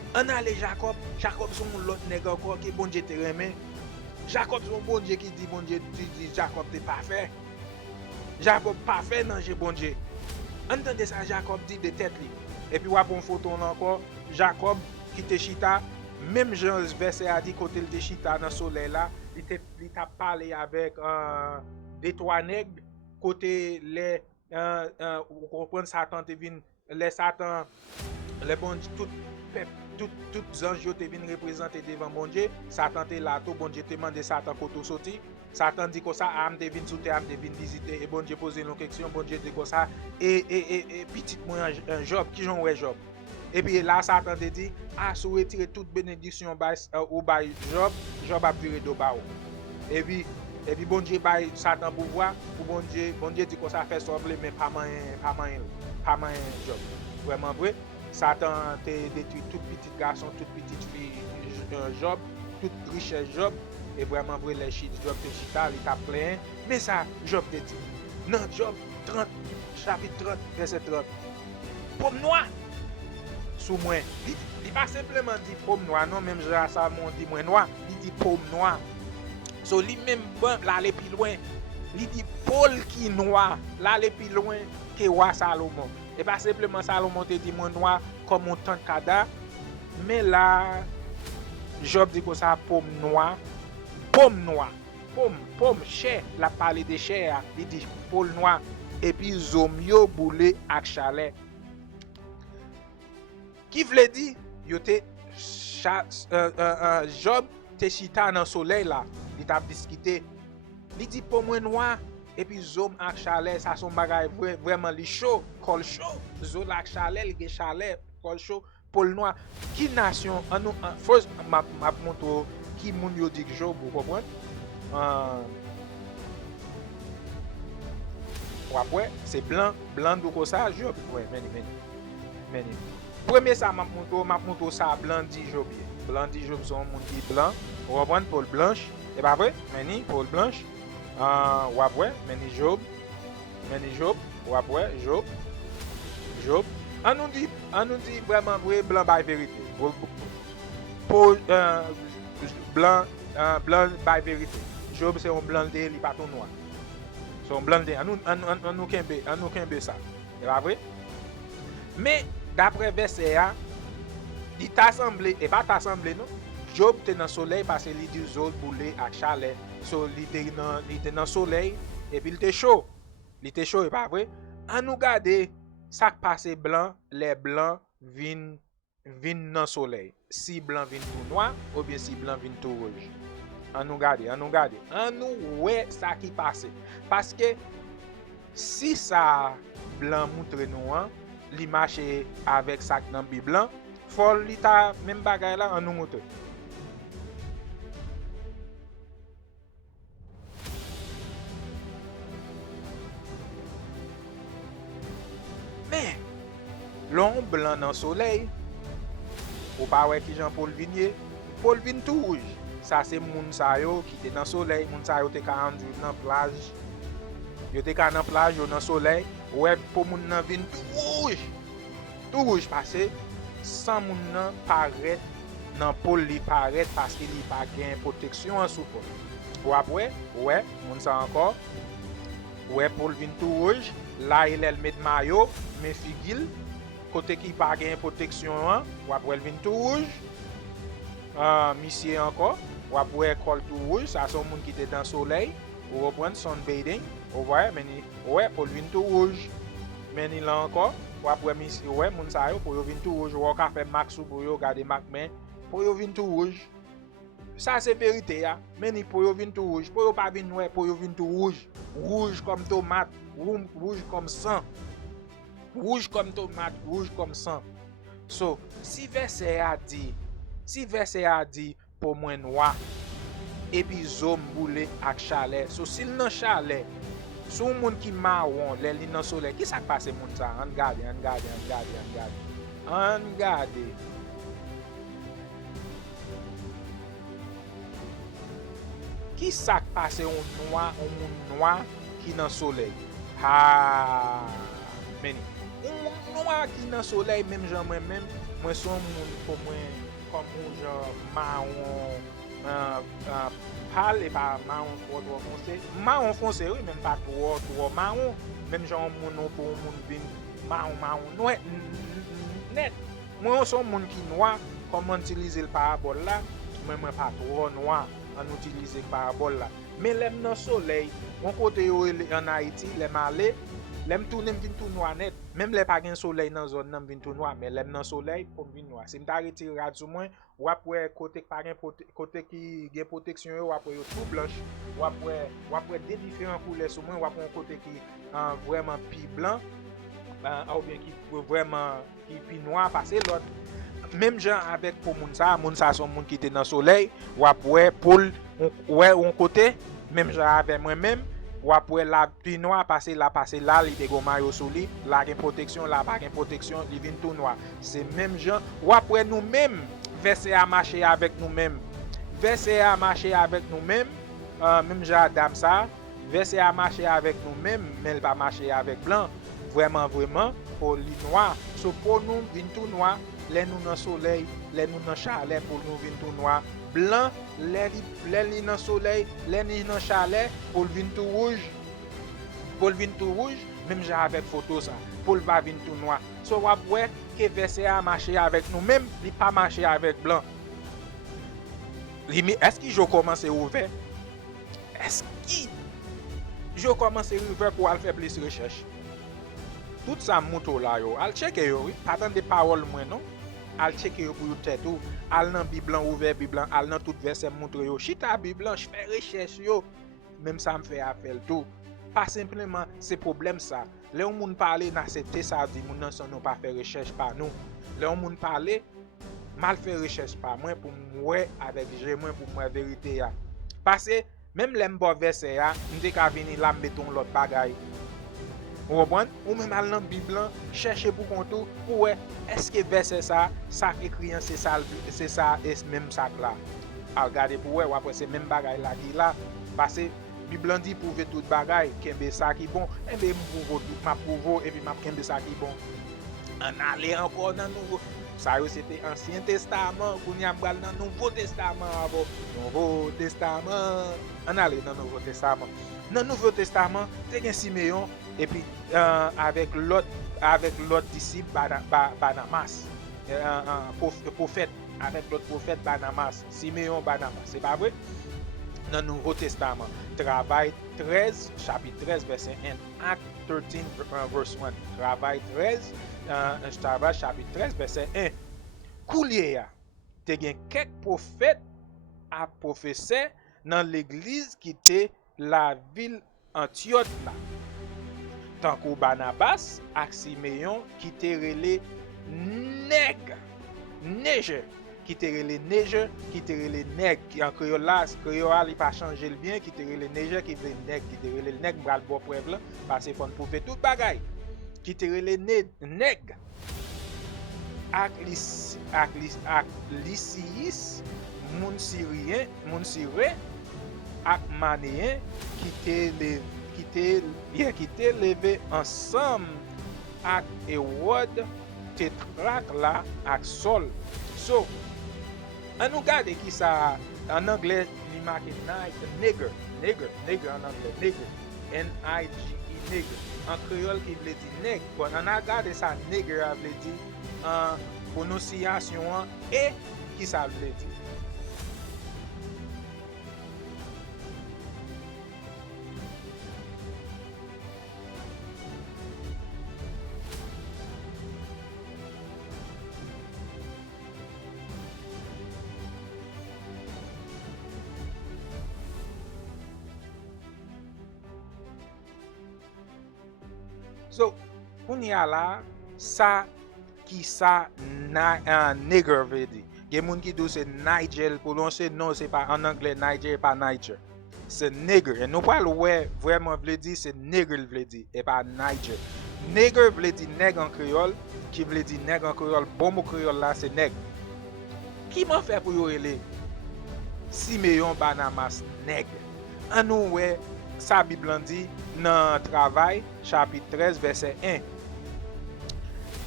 On allait Jacob, Jacob son l'autre nèg encore qui bon Dieu te remet. Jacob son bon Dieu qui dit bon Dieu dit Jacob t'es parfait. Jacob parfait dans bon Dieu. Entendez ça Jacob dit de tête li. Et puis on prend photo encore Jacob qui te chita même Jean verset a dit côté le chita dans soleil là, il t'a parlé avec des trois nègres côté les vous comprenez Satan te vinn les Satan les bon tout ange te vinn représenter devant bon Dieu, Satan te là tout bon Dieu te demande Satan koto sorti. Satan dit comme ça, âme te vinn sous terre, âme te vinn visiter et bon Dieu pose une question, bon Dieu dit comme ça et petit moi un Job qui j'en ouais Job. Et puis là Satan te dit sous retirer toute bénédiction ou by Job, Job a viré de bas. Et puis bon Dieu bail Satan pouvoir pour bon Dieu dit comme ça fait sauver mais pas moyen Job. Vraiment vrai. Satan te détruit tout petit garçon, toute petite fille Job, toute richesse Job. Et vraiment vrai les chiffres Job te chita, il t'a plein. Mais ça, Job te dit. Non, Job 30, chapitre 30, verset 30. Pomme noire sous moi. Il pas simplement dit pomme noire, non, même ça mon dit moins noir, il dit pomme noire. So lui même bon, là aller plus loin. Il dit Paul qui noir, là aller plus loin que roi Salomon. Et pas simplement Salomon te dit moins noir comme un tant cada, mais là Job dit que ça pomme noire, pomme chair, la parler de chair, il dit pomme noire et puis zomio boulé ak chalet. Qui vle dit yo te Job te chita dans soleil là, il t'a discuté. Il dit pomme noire et puis zom ak chalet, ça son bagay vraiment li chaud, col chaud, zol ak chalet, li chalet, col chaud, pomme noire. Qui nation en nous first m'a montre qui moun yo dit Job, vous comprenez? Ouais, c'est blanc de ça Job. Ouais, meni. Premier ça m'a montre ça blanc dit Job. Blanc dit Job son moun qui blanc. Vous comprenez Paul blanche, et pas vrai? Meni Paul blanche. Ouais, meni Job, ouais, Job. On nous dit vraiment vrai blanc by vérité. Paul blanc by vérité. Job c'est un blanc de il pas tout noir. C'est un blanc de nous kembe ça. C'est pas vrai? Mais d'après verset a il t'assemblé et pas t'assemblé non. Job était dans soleil parce que il dit zol boulé à chalet. So il était dans soleil et puis il était chaud. Il était chaud et pas vrai? On nous garder ça passé blanc, les blancs viennent dans soleil. Si blanc vient tout noir ou bien si blanc vient tout rouge. On nous garde. On nous ouais ça qui passe. Parce que si ça blanc montre noir, li marche avec ça dans bi blanc, faut li ta même bagay là on nous montre. Mais l'ombre blanc dans soleil, ou pas ouais qui Jean Paul Vignier, Paul vin tout rouge. Ça c'est moun sa yo qui était dans soleil, moun sa yo te ka rendu dans plage. Yo te ka dans plage yo dans soleil, ouais pour moun nan vin tout rouge passé sans moun nan paraître dans Paul li paraître parce qu'il li pas gain protection en sous Paul. Ou après, ouais, moun sa encore. Ouais Paul vin tout rouge, là il met maillot, mais figil côté qui pas gain protection ou après il vin tout rouge. Monsieur encore, ou après col tout rouge, ça sont moun qui était dans soleil, ou reprendre sunbathing, ou ouais, mais ouais pour vin tout rouge. Mais il là encore, ou après monsieur ouais moun sa yo pour yo vin tout rouge, ou ka fait max pour yo garder max mais pour yo vin tout rouge. Ça c'est vérité ya, mais ni pour yo vin tout rouge, pour yo pas vin ouais, pour yo vin tout rouge, rouge comme tomate, rouge comme sang. Rouge comme tomate, rouge comme sang. So, si verset a dit pour moi noir et puis zom boule ak chalet. So s'il nan chalet, sou moun qui marron, les li nan soleil, qui ça passe moun ça? On garde. Qui ça passe un moun noir qui dans soleil? Meni. Un noir qui dans soleil même genre moi-même, moi son monde pour moi comme genre marron pâle et pas marron trop foncé. Marron foncé oui, même pas trop marron, même genre mon pour monde vin marron noir net. Moi son monde qui noir comment utiliser le parabole là, moi pas trop noir en utiliser parabole là. Mais l'aime dans soleil, mon côté en Haïti, l'aime aller, l'aime tourner vinn tout noir net. Même les pas gain soleil dans zone nan vinn tout noir, mais l'aime dans soleil pour vinn noir. Si m'ta retirer radio moins, ou après côté pas gain côté qui gain protection ou après tout blanche, ou après des différents couleurs sur moins, ou après un côté qui vraiment pi blanc, ou bien qui vraiment qui pi noir passer l'autre. Même gens avec pour moun ça son moun qui était dans soleil, ou après pour ouais on côté même genre avec moi-même ou après la pi noir passer là il des go maillot sous lui la gen protection là pas gen protection il vient tout noir c'est même gens ou après nous-mêmes verser à marcher avec nous-mêmes même genre dame ça verser à marcher avec nous-mêmes mais il pas marcher avec blanc vraiment pour li noir so pour nous vient tout noir les nous dans soleil les nous dans chalet pour nous vient tout noir blanc les dans soleil les ni dans chalet pour vin tout rouge même j'ai avec photo ça pour va vin tout noir so wap wè que verset a marcher avec nous même il pas marcher avec blanc est-ce que je commence ouvert est-ce que je commence ouvert pour aller faire plus recherche tout ça moto là yo al checker yo oui pas tant de paroles moi non al checker yo pour yo tête ou al nan Bible ouvert Bible al nan tout verset montre yo chita Bible je fais recherche yo même ça me fait appel tout pas simplement c'est problème ça les moun parler n'accepter ça dit moun nan son non pas faire recherche par nous les moun parler mal faire recherche par moi pour moi avec j'ai moi pour moi vérité ya parce que même les bon verset ya m'te ka venir là mettons l'autre bagaille ou comprendre ou même al dans Bible chercher pour compte pour est-ce que verset ça écrit c'est ça et même ça là à regarder pour ou après c'est même bagaille là qui là parce que Bible dit prouver toute bagaille kembe ça qui bon et bien m'a prouver et puis m'a kembe ça qui bon on aller encore dans nouveau ça c'était ancien testament qu'on y a dans nouveau testament avant nouveau testament on aller dans nouveau testament dans nouveau testament c'est un Siméon et puis avec l'autre disciple Barnabas prophète avec l'autre prophète Barnabas Siméon Barnabas c'est pas vrai dans le Nouveau Testament Travail 13 chapitre 13 verset 1 Acte 13 verse 1 Travail 13 Travail chapitre 13 verset 1 Koulier te gen quelques prophètes a prophétisé dans l'église qui était la ville Antioche là tant que Barnabas ak Siméon qui te relé nègre qui te relé nègre qui te relé nègre qui en créole là créole il pas changer le bien qui te relé nègre qui veut nègre qui te relé nègre bral bon preuve là parce que faut prouver tout bagaille qui te relé nègre ak Lysiis moun syrien ak manéen qui te levé ensemble ak Hérode Tétrarque là ak Saul so on nous garde qui ça en anglais il marque nigger en anglais nigger N-I-G-E nigger en créole qui veut dire nègre on a regardé ça nigger a veut dire en prononciation et qui ça veut dire so on y a là ça qui ça nigger veut dire gen moun qui dit c'est Nigel prononcé non c'est pas en anglais Niger pas Niger c'est nigger et nous pas ouais vraiment veut dire c'est nigger veut dire et pas Niger nigger veut dire nègre en créole qui veut dire nègre en créole bon mot créole là c'est nègre qui m'a fait pour yo relé Siméon Barnabas nègre en nous ouais sa Bible dit dans Travail chapitre 13 verset 1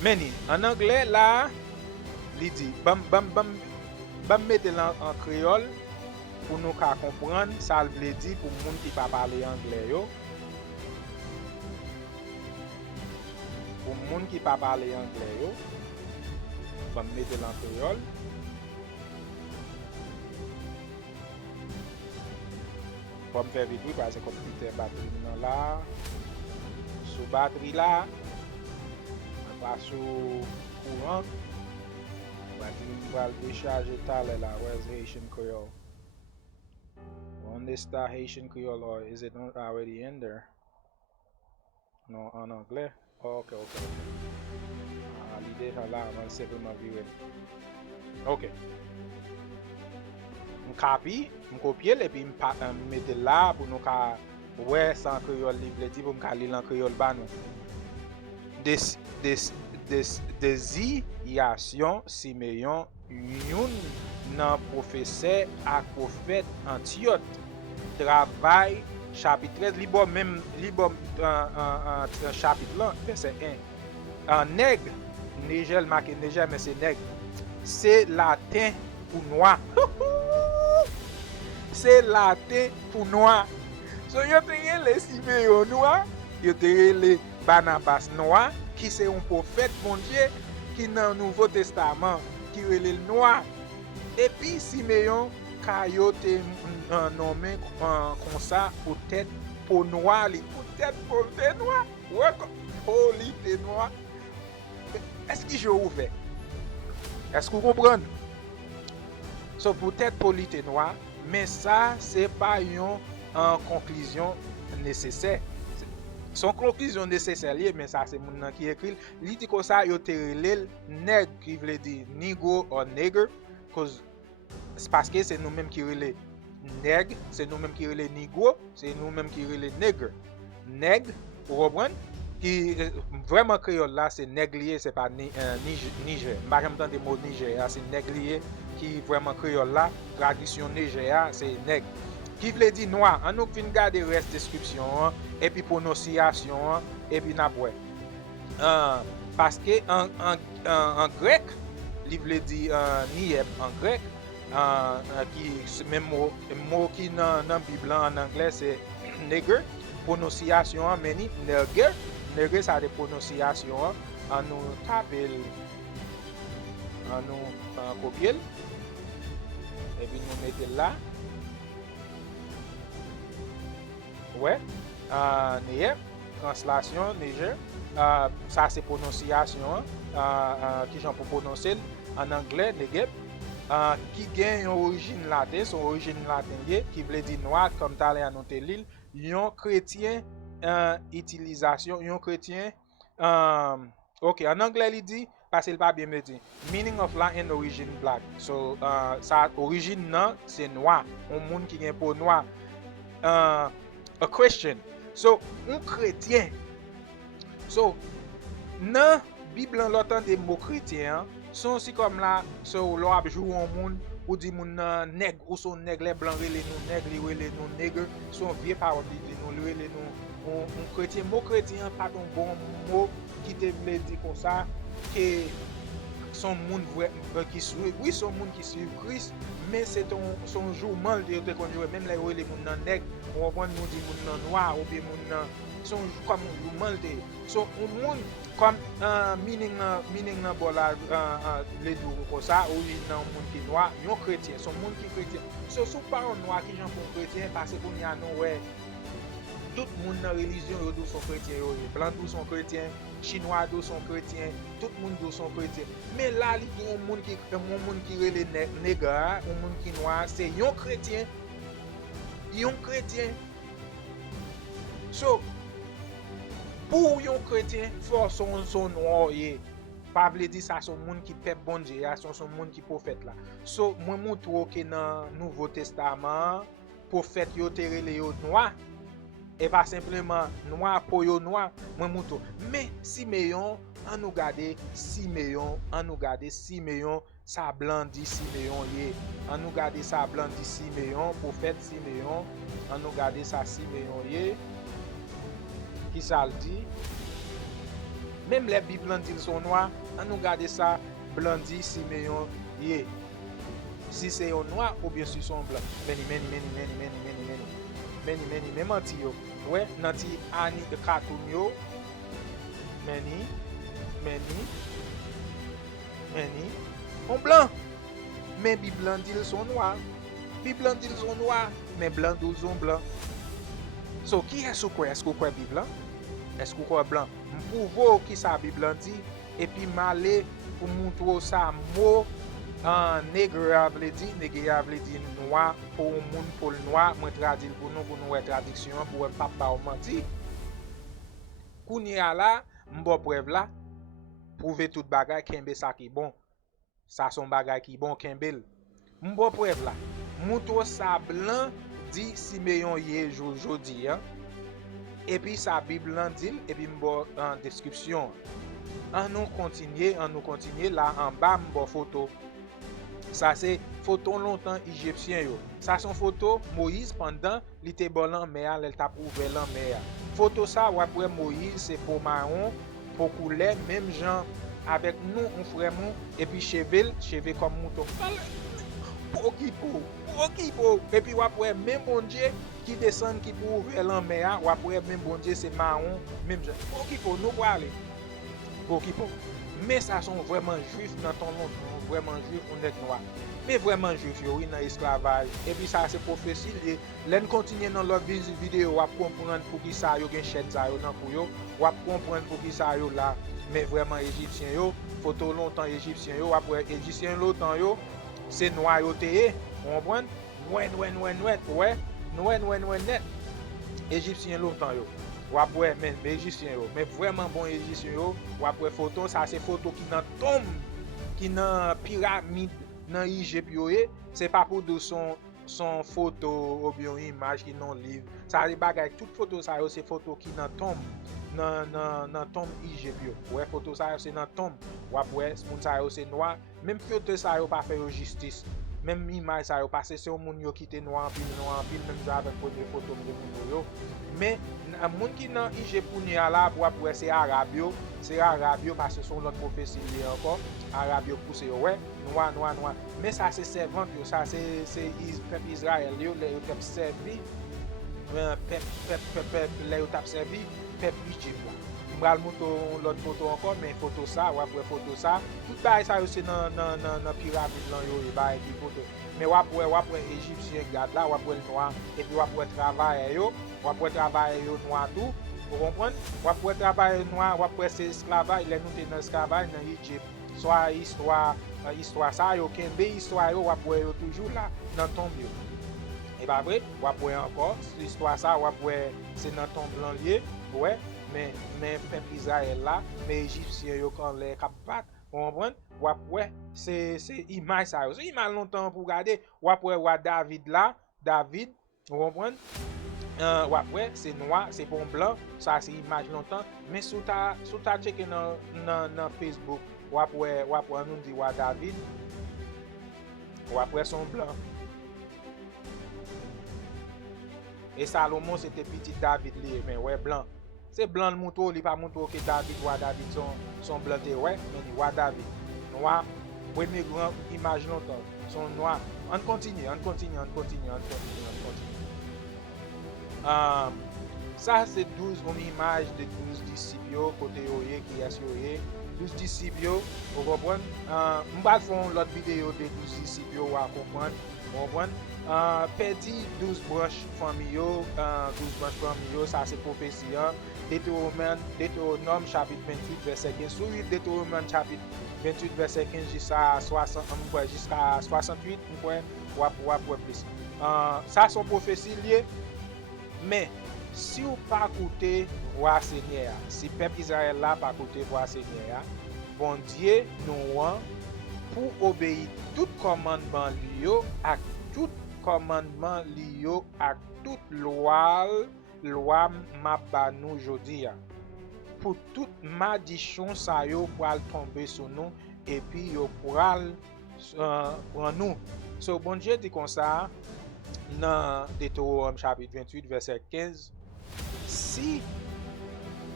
Meni, en anglais là, li dit bam mette en créole pour nous ka comprendre ça veut dire pour moun qui pas parler anglais yo. Pour moun qui pas parler anglais yo, bam mette en créole. Pour me faire vite parce que computer batterie là, sous batterie là, on va sous courant. On va le décharger tout à l'heure là. Where's Haitian Creole? On this the Haitian Creole or is it not already in there? Non, en anglais. Oh, ok. L'idée est là, on va simplement virer. Ok. Je copie et puis je mette là pour nous ouais sans créole libre dit pour me lire en créole ba nous. Désignation Simeon yon nan professeur à prophète Antiote. Travail chapitre 13 li bon même li bon chapitre là verset 1. En nègre, négel marqué négel mais c'est nègre. C'est latin pour noir. C'est latin pour noir. So yo te les Simeon noir, yo te les Barnabas noir qui c'est un prophète mon Dieu qui dans le Nouveau Testament qui est le noir. Et puis Simeon kayo te nommé comme ça peut-être pour noir, peut-être pour te noir. Ouais, pour te noir. Est-ce que je ouvert? Est-ce que vous comprenez? So peut-être pour te noir, mais ça c'est pas une conclusion nécessaire. Son conclusion nécessaire mais ça c'est mon qui écrit li dit comme ça yo te relèl nèg qui veut dire negro ou nègre parce que c'est nous mêmes qui relèl nèg, c'est nous mêmes qui relèl negro, c'est nous mêmes qui relèl nègre. Nèg, vous comprenez? Qui vraiment créole là c'est nèglier, c'est pas Niger. Pas même des mots Niger, c'est nèglier qui vraiment créole là, tradition Niger c'est nègre. Qui veut dire noir, on nous fin garder reste description et puis prononciation et puis n'aboué. Parce que en grec, il veut dire nieb en grec qui même mot qui dans la Bible en anglais c'est nègre, prononciation meni nègre ça des prononciation on nous taper on nous copier et puis nous mettre là. Ouais, Niger, translation Niger, ça c'est prononciation, qui j'en peux prononcer en anglais, Negev, qui gagne une origine latine, son origine latine qui veut dire noir, comme t'as l'air annoté l'île, yon chrétien utilisation, yon chrétien, ok, en anglais il dit, parce qu'il pas bien me dit, meaning of Latin origin black, so sa origine non, c'est noir, un monde qui gagne pour noir. A Christian. So, un chrétien. So, dans Bible l'autant des mots chrétiens, sont aussi comme là, so l'on joue un monde ou dit moun nègre ou son nègre les blancs les nous nègre les nous nègre, son vieux parole dit nous les nous un chrétien mot chrétien pas un bon mot qui te veut dire comme ça que son monde qui suit oui son monde qui suit Christ mais c'est son jour mal de conduire même les moun nan nègre on va nous dire moun nan noir ou bien moun nan son comme jour mal de son monde comme meaning nan bola les deux comme ça ou nan monde qui noir yon chrétien son monde qui chrétien so sous parole noir qui gens pour chrétien parce que qu'on y a non ouais tout le monde dans la religion ils sont chrétiens blancs tous sont chrétiens chinois tous sont chrétiens tout le monde sont chrétiens mais là il y a un monde qui relève nègre un monde qui noir c'est un chrétien so pour un chrétien faut son noir pas veut dire ça son monde qui peuple bon Dieu son monde qui prophète là so moi montre que dans Nouveau Testament prophète yo te relève noir et pas simplement noir pour yo noir moi mouton mais Simeon en nous garder Simeon ça blanc dit Simeon yé en nous garder ça blanc dit Simeon prophète Simeon en nous garder ça Simeon yé qui ça le dit Même les Bibles blancs disent sont noirs, on nous garde ça, blanc dit Simeon yé. Si c'est un noir ou bien si son blanc. Many, même anti yo. Ouais, nanti ani de cartoon yo. Many. On blanc. Mais Bible blanc dit sont noirs. Bible blanc dit sont noirs, mais blanc dit sont blancs. So, qui est-ce quoi? Est-ce que vous croyez Bible blanc? Est-ce que vous croyez blanc? M'prouvo qui ça Bible blanc dit et puis m'aller pour montrer ça mot nègre a vle di noir pour moun pour le noir, moi traduire pour nous traduction pour papa ou menti. Kounya là, m'bo preuve là, prouver toute bagay kembe ça qui bon. Ça son bagay qui bon kembel. M'bo preuve là. Mouto ça blanc dit Simeon yé jodi hein. Et puis sa Bible là dit et puis m'bo en description. On nous continue là en bas m'bo photo. Ça c'est photo longtemps égyptien yo. Ça son photo Moïse pendant li te bon en mer, elle t'a ouvert en mer. Photo ça ou après Moïse c'est pour marron, pour couler même gens avec nous on frère et puis cheveux comme mouton. Okipo. Et puis ou après même bon Dieu qui descend qui pour ouvrir en mer, ou après même bon Dieu c'est marron, même gens. Okipo nous pour aller. Okipo. Mais ça sont vraiment juifs dans ton nom, vraiment juifs ou net noir. Mais vraiment juifs, oui, dans l'esclavage. Et puis ça, c'est prophétie. L'en continue dans l'autre vidéo, on comprendre pour qui ça, yo gen chaîne ça, yo dans pour yo. On comprendre pour qui ça, yo là. Mais vraiment égyptien, yo, photo longtemps égyptien, yo, après égyptien longtemps, yo, c'est noir, yo téye. On comprend? Ouais, net. Égyptien longtemps, yo. Ou après même égyptien yo, mais vraiment bon égyptien yo, ou après photo ça c'est photo qui dans tombe, qui dans pyramide dans Égypte yo, c'est pas pour de son photo ou bien image qui non livre. Ça les bagaille toute photo ça yo c'est photo qui dans tombe dans tombe Égypte yo. Ouais photo ça c'est dans tombe. Ou après moun ça yo c'est noir, même photo ça yo pas faire justice. Même image ça yo parce que c'est un moun yo qui était noir en pile même genre avec première photo de moun yo. Mais moun qui nan Égypte pour ni là pour c'est arabe yo parce que son l'autre prophétie encore arabe yo poussé ouais noir mais ça c'est servant yo ça c'est peuple Israël yo les peuple servi peuple les t'a servi peuple Égypte m'bral moto l'autre photo encore mais photo ça ou après photo ça tout bail ça c'est dans pyramide là yo et bail qui photo mais ou après égyptien garde là ou après le noir et puis ou après travail yo ou après travail yo noir tout vous comprenez ou après travail noir ou après c'est esclavage les nous dans esclavage dans Égypte soit histoire ça yo kembe histoire yo ou après yo toujours là dans tombe yo et pas vrai ou après encore l'histoire ça ou après c'est dans tombe blanc lié ouais mais peuple Israël là mais égyptien yo quand les cap battre vous comprenez ou après c'est image ça c'est image longtemps pour regarder ou après ou David là vous comprenez ou après c'est noir c'est bon blanc ça c'est image longtemps mais sous ta checker dans Facebook ou après nous dit ou David ou après son blanc et Salomon c'était petit David li mais ouais blanc c'est blanc le mouton, il pas mouton que David son blanc ouais, mais il David. Noir, premier grand image longtemps, son noir. On continue. Ça c'est 12 images de 12 disciples côté qui est sur 12 disciples, vous comprenez? On va faire l'autre vidéo de 12 disciples à comprendre. Vous comprenez? Perdi 12 branches familiaux, ça c'est prophétie. Deutéronome chapitre 28 verset 15. Sur Deutéronome chapitre 28 verset 15 jusqu'à 68, on peut plus. Ça sont prophéties liées, mais si vous pas écouter voix Seigneur, si peuple Israël là pas écouter voix Seigneur, bon Dieu nous pour obéir tout commandement lié à tout commandement lié à toute loi m'a ba nous jodi pour toute malédiction ça yo pour tomber sur nous et puis yo pour prendre nous. So bon Dieu dit comme ça dans Deutéronome chapitre 28 verset 15 si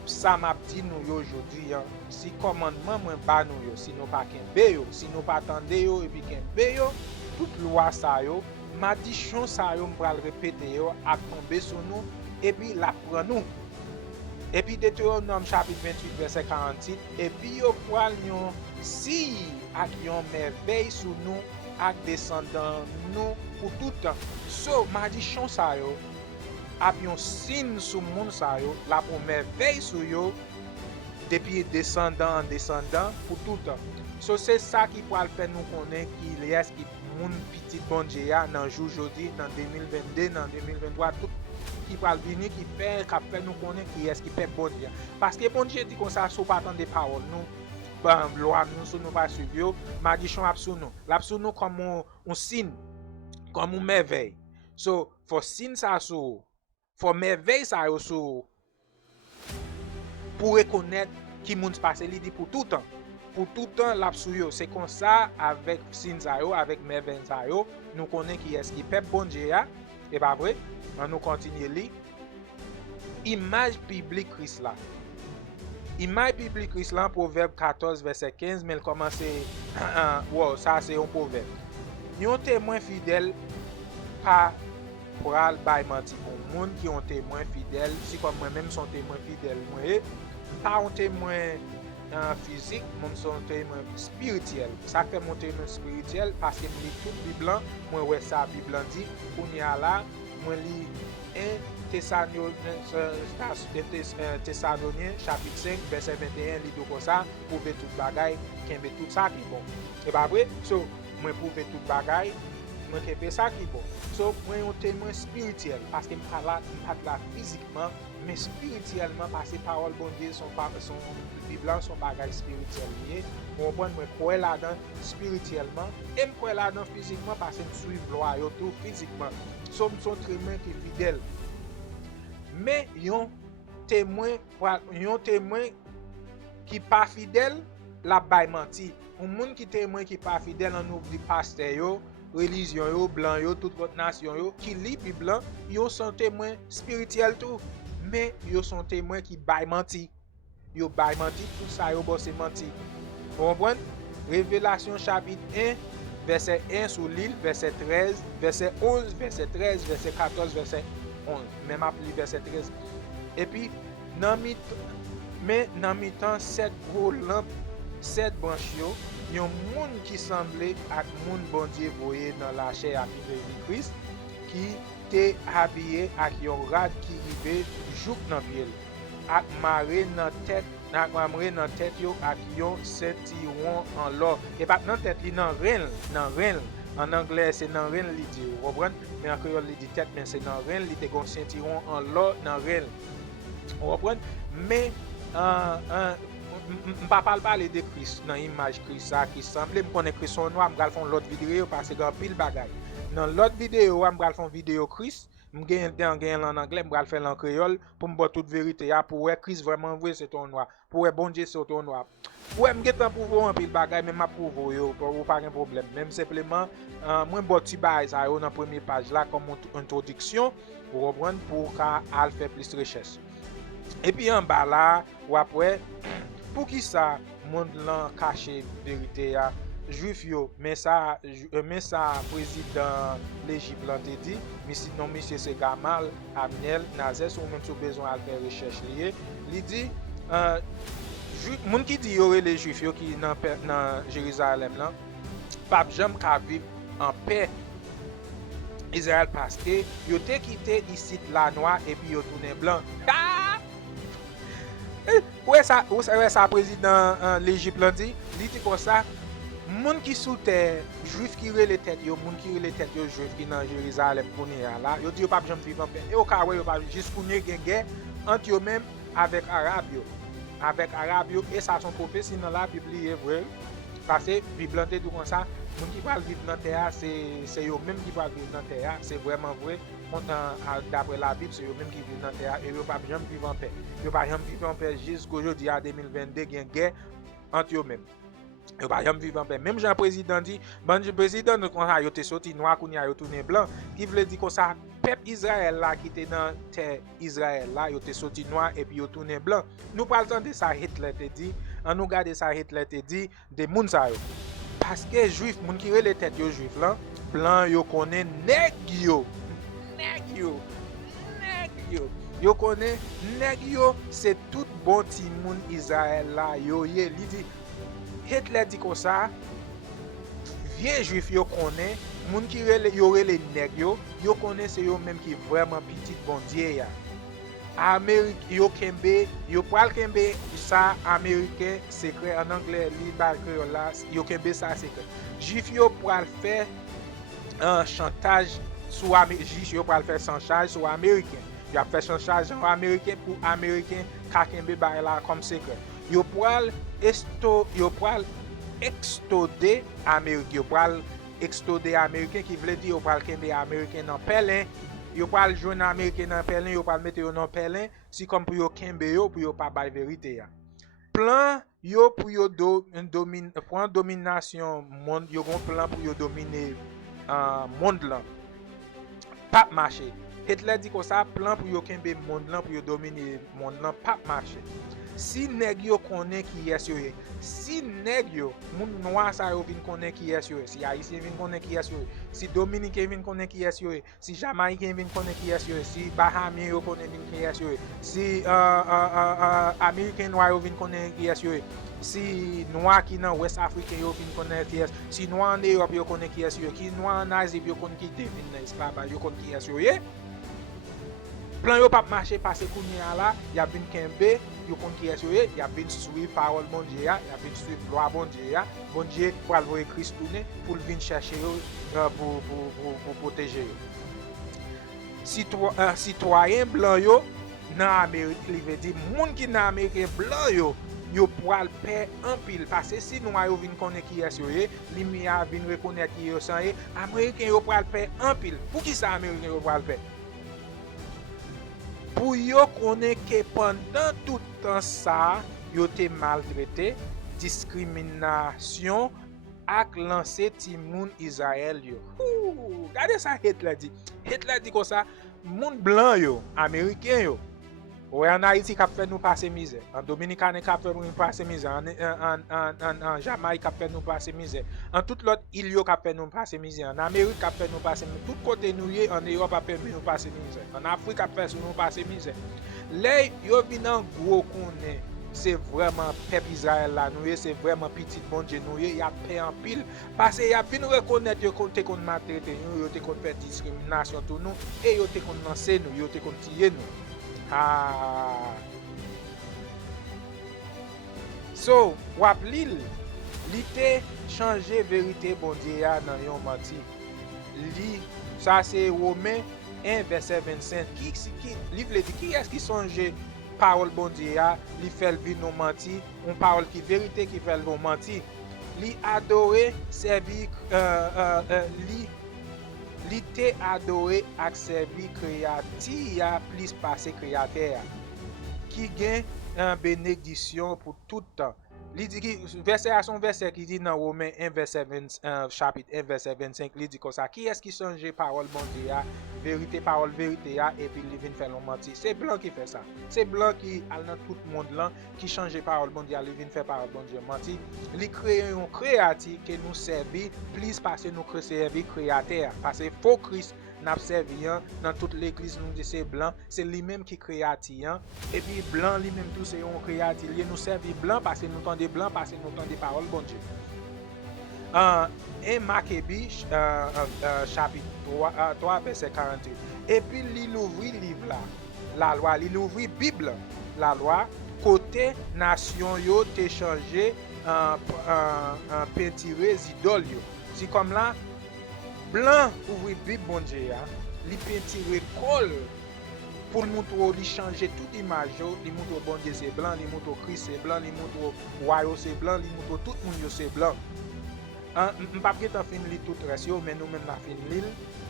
ça m'a dit nous yo aujourd'hui, si commandement moi ba nous yo, si nous pas kembe yo, si nous pas attendre yo et puis kembe yo, toute loi ça yo, maldition ça yo m'pral répéter yo a tomber sur nous et puis la prend nous. Et puis Deutéronome chapitre 28 verset 48 et puis yo pral yon si ak yon merveille sur nous ak descendant nous pour tout temps. So maldition ça yo ap yon signe sur moun sa yo, la pou merveille sur yo depuis descendant en descendant pour tout temps. So c'est ça qui pral faire nous connaître qui est qui moun petit bon Dieu dans jour aujourd'hui dans 2022 dans 2023 tout qui pral venir qui fait nous connaître qui est qui fait bon Dieu. Parce que bon Dieu dit comme ça sous pas attendre des paroles nous ben loi nous sous nous pas suivre maldition ap sous nous. La sous nous comme un signe comme une merveille. So for signe ça sous faut merveille ça yo pour reconnaître qui moun se passe li dit pour tout temps la sou yo c'est comme ça avec signe ça yo avec merveille ça yo nous connaît qui est qui peuple bon Dieu et pas vrai on nous continue li image biblique Christ là image biblique Christ là Proverbe 14 verset 15 mais il commence wow ça c'est un proverbe yon témoin fidèle pas pral bay menti pour moun qui ont témoin fidèle si comme moi même son témoin fidèle moi pas un témoin physique mon son témoin spirituel ça fait mon témoin spirituel parce que lis tout Bible moi ouais ça Bible dit pour y a là moi lis 1 Thessaloniciens chapitre 5 verset 21 lit comme ça prouver toute bagaille kembe tout ça qui bon et pas vrai so moi prouver toute bagaille moi kembe ça qui bon so moi un témoin spirituel parce que m'pa là physiquement mais spirituellement parce que parole bon Dieu son Bible son bagage spirituel lié on prend moi croire là-dedans spirituellement et me croire là-dedans physiquement parce que me suivre loi yo tout physiquement so son témoin qui fidèle mais yon témoin qui pas fidèle la bay menti un monde qui témoin qui pas fidèle on oublie pasteur yo religion yo blanc yo toute votre nation yo qui lit Bible yo sont témoin spirituel tout mais yo sont témoin qui bay menti yo bay menti tout ça yo bosse menti vous comprenez Révélation chapitre 1 verset 1 sur l'île verset 13 verset 11 verset 13 verset 14 verset 11 même appelé verset 13 et puis dans mi-temps 7 gros lampes 7 branches yo yon moun qui semblait ak moun bon Dieu voyé dans la chair avec Jésus-Christ qui t'est habillé ak yon rad qui rive jouk dans pied ak maré dans tête yo ak yon ceinturon en l'or et pas dans tête li dans rein en anglais c'est dans rein li dit vous comprenez mais en créole li dit tête mais c'est dans rein li te gon ceinturon en l'or dans rein vous comprenez mais m'pa parler de Christ dans image Christ ça qui semble me connaît Christ son noir m'gal font l'autre vidéo parce que grand pile bagaille dans l'autre vidéo m'gal font vidéo Christ m'gagne en anglais m'gal faire en créole pour me toute vérité pour ouais Christ vraiment vrai c'est ton noir pour ouais bon Dieu c'est ton noir ouais m'getan pour voir un pile bagaille mais m'a prouver yo pas un problème même simplement moi bon petit bail ça dans première page là comme introduction pour reprendre pour qu'à faire plus de recherche et puis en bas là ou après pour qui ça monde là caché vérité ya juif yo mais ça président l'Égypte l'a dit mais sinon monsieur c'est Gamal Abnel Nazès ou même si besoin à faire recherche lié il dit monde qui dit aurait les juifs yo qui dans Jérusalem là pas jamais ka vivre en paix Israël parce que yo te quitté ici la noir et puis yo tourné blanc ouais ça président l'Égypte l'a dit comme ça moun qui sous terre juif qui relè tête yo moun qui relè tête yo juif qui dans Jérusalem connait là yo dit yo pas jamais vivre en paix et au cas où yo pas juste connait guerre entre yo même avec arabe yo et ça son prophétie dans la Bible est vrai parce que Bible dit tout comme ça moun qui va vivre dans terre c'est yo même qui va vivre dans terre c'est vraiment vrai d'après la Bible c'est eux même qui vivent dans terre et eux pas jamais vivre en paix eux pas jamais vivre en paix jusqu'aujourd'hui à 2022 il y a une guerre entre eux même eux pas jamais vivre en paix même Jean président dit bon président nous quand yo te sorti noir qu'on y a tourné blanc qui veut dire comme ça peuple Israël là qui était dans terre Israël là, yo te sorti noir et puis yo tourné blanc. Nous pas le temps de ça Hitler te dit, on nous garde ça Hitler te dit de moun sa yo. Parce que juif, moun qui les tête yo juif là, blanc yo connaît nèg yo. Yo connaît nèg yo, c'est tout bon ti moun Israël là yo ye. Li dit Hitler dit comme ça, vieux juif yo connaît, moun qui yo les nèg yo connaît c'est yo même qui vraiment petit bon Dieu ya. Amérique yo kembe, yo pral kembe ça américain secret en anglais li bal créole là, yo kembe ça secret. Juif yo pral faire un chantage sur juif yo pral faire chantage sur américain. Yo a fait chantage sur américain pour américain ka kembe bay là comme secret. Yo pral extorder américain, yo pral extorder américain qui veut dire yo pral kembe américain dans pelin. Yo pral joindre américain dans pelin, yo pral mettre yo dans pelin, si comme pour yo kembe yo pour yo pas bay vérité ya. Plan yo pour yo prendre domination monde, yo gon plan pour yo dominer monde là. Pas marcher. Hitler dit comme ça plan pour yo kembe monde là pour yo dominer monde là pas marcher. Si nèg yo connaît qui est yo, si nèg yo moun noir sa yo vinn connaît qui est yo, si haïtien vinn connaît qui est yo, si dominicain vinn connaît qui est yo, si jamaïcain vinn connaît qui est yo, si bahamien yo connaît qui est yo, si américain noir yo vinn connaît qui est yo, si noir qui dans ouest africain yo vinn connaît qui est, si noir en Europe yo connaît qui est yo, qui noir en Asie yo connaît qui vinn dans esclavage yo connaît qui est yo. Plan yo pas marcher parce que kounya là, y a vinn kembe yo kon qui est yo, y a vinn suivre parole bon Dieu, y a vinn suivre loi bon Dieu, bon Dieu pour envoyer Christ tourner pour venir chercher yo pour protéger yo. Citoyen blanc yo dans Amérique, il veut dire moun qui dans Amérique blanc yo pral perdre en pile parce que si noir yo vinn connaît qui est yo, li mi a vinn reconnaître qui yo sans américain yo pral perdre en pile. Pour qui ça américain yo pral perdre? Pour yo connaître que pendant tout temps ça, yo te maltraité, discrimination ak lancé ti moun Israël yo. Regardez ça Hitler dit. Hitler dit comme ça, moun blanc yo, américain yo. Ouais, en Haïti qui a fait nous passer misère, en Dominicaine qui a fait nous passer misère, en Jamaïque qui a fait nous passer misère, en toute l'autre île qui a fait nous passer misère, en Amérique qui a fait nous passer misère, tout côté nous y en Europe a fait nous passer misère, en Afrique qui a fait nous passer misère. Là, yo vinn gros connaît, c'est vraiment peuple Israël là nous c'est vraiment petit bon Dieu nous y a paix en pile parce que y a vinn reconnaître yo te kon maltraiter nous, yo te kon faire discrimination tout nous et yo te kon lancer nous, yo te kon tirer nous. So, wap li te changer vérité bon Dieu dans yon menti. Li, ça c'est Romains 1 verset 25. Qui livre dit qui est-ce qui songe parole bon Dieu li fait vivre non menti, une parole qui vérité qui fait non menti. Li adorer servir li te adoré ak servi créateur plus passé créateur qui gagne une bénédiction pour tout temps. Li dit que verset à son verset qui dit dans Romains 1 verset 20, chapitre 1 verset 25 li dit comme ça qui est-ce qui change parole bon Dieu vérité parole vérité et puis il vient faire le mentir. C'est blanc qui fait ça. C'est blanc qui a dans tout le monde là qui change parole bon Dieu, il vient faire parole bon Dieu mentir. Il crée un créatif qui nous servit plus parce que nous servir créateur parce que faux Christ n'a servi dans toute l'église nous dit c'est blanc, c'est lui-même qui créatif et puis blanc lui-même tout c'est un créatif, il nous servit blanc parce que nous entendons blanc parce que nous entendons parole bon Dieu. Et Maccabée chapitre 3 verset 48. Et puis il ouvre livre là, la loi, il ouvre Bible, la loi côté nation yo te changé en peinture idole yo. C'est comme là blanc ouvre Bible bon Dieu li peinture colle pour montrer li changer toute image li montre bon Dieu c'est blanc, li montre Christ c'est blanc, li montre roi c'est blanc, li montre tout monde c'est blanc. M'pas prêt fin li tout reste mais nous même la fin l'île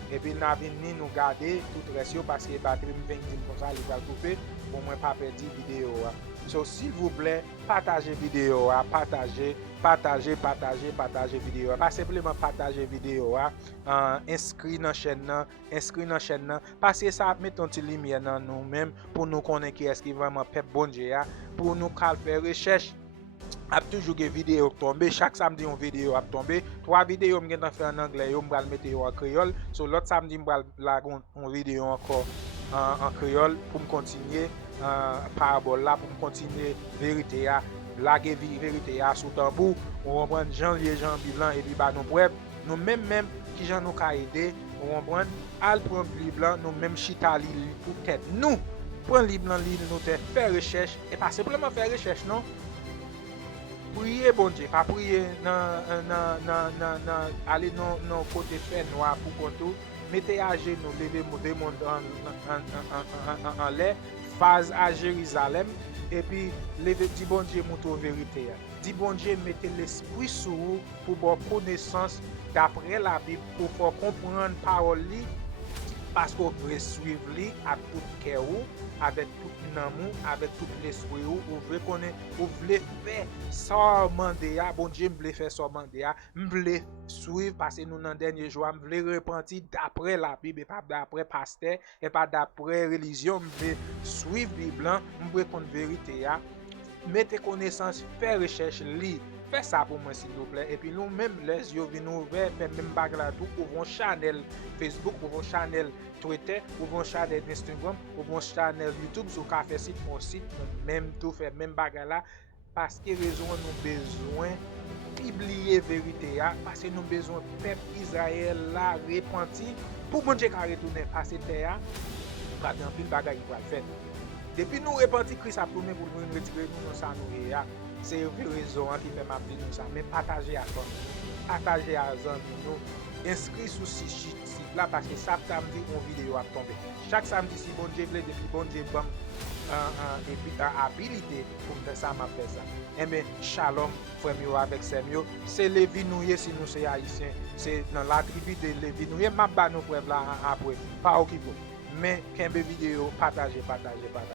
et puis n'a vini nous garder tout reste parce que batterie me 20 comme ça il va couper pour moi pas perdre vidéo. So s'il vous plaît, partagez vidéo, partagez vidéo. Pas simplement partager vidéo, inscrit dans chaîne nan, parce que ça met un petit lumière dans nous même pour nous connaître qui est-ce qui vraiment pep bon Dieu, pour nous faire recherche. A toujours des vidéos tomber chaque samedi une vidéo a tomber 3 vidéos me fait en anglais yo m'bral mettre en créole so l'autre samedi m'bral la une vidéo encore en créole pour me continuer parabole là pour me continuer vérité à laguer vérité à sous tambour on comprend janvier blanc et puis bah nous même qui j'en nous ka aider on comprend al prendre livre blanc nous même chita li pour tête nous prendre livre blanc li nous faire recherche et pas simplement faire recherche non. Priez bon Dieu, pas prier aller dans côté fait noir pour contour, mettez à genoux, levez mon en l'air, phase à Jérusalem et puis levez dit bon Dieu montre vérité. Dit bon Dieu mettez l'esprit sur vous pour avoir connaissance d'après la Bible pour faire comprendre parole li parce qu'on veut suivre lui à tout cœur avec tout amour avec tout l'esprit ou veut connaître ou veut faire ça mandé bon Dieu me faire ça mandé me veut suivre parce que nous dans dernier jour me veut repentir d'après la Bible et pas d'après pasteur et pas d'après religion me veut suivre Bible me veut connaître vérité mettez connaissance faire recherche li. Faites ça pour moi s'il vous plaît. Et puis nous-mêmes, les yeux viennent ouverts, fait même bagarre tout, ouvrons channel Facebook, ouvrons channel Twitter, ouvrons channel Instagram, ouvrons channel YouTube, sur café site, mon site, même tout fait même bagarre là, parce que raison nous besoin publier vérité parce que nous besoin peuple Israël là repenti pour bon Dieu retourner parce que terre pas dans pile bagarre qui va faire. Depuis nous repenti Christ a tourné pour nous retirer nous ça nous c'est une raison qui fait ma vie nous ça mais partager à toi partager à nous inscrit sur ce site là parce que chaque samedi une vidéo a tombé chaque samedi si bon Dieu veut depuis bon Dieu bon et puis habilité pour faire ça m'a fait ça et bien shalom frère mio avec Semio c'est Lévi Nouye si nous c'est haïtien c'est dans la tribu de Lévi Nouye m'a ba nous frère là après pas occupé mais qu'un vidéo partager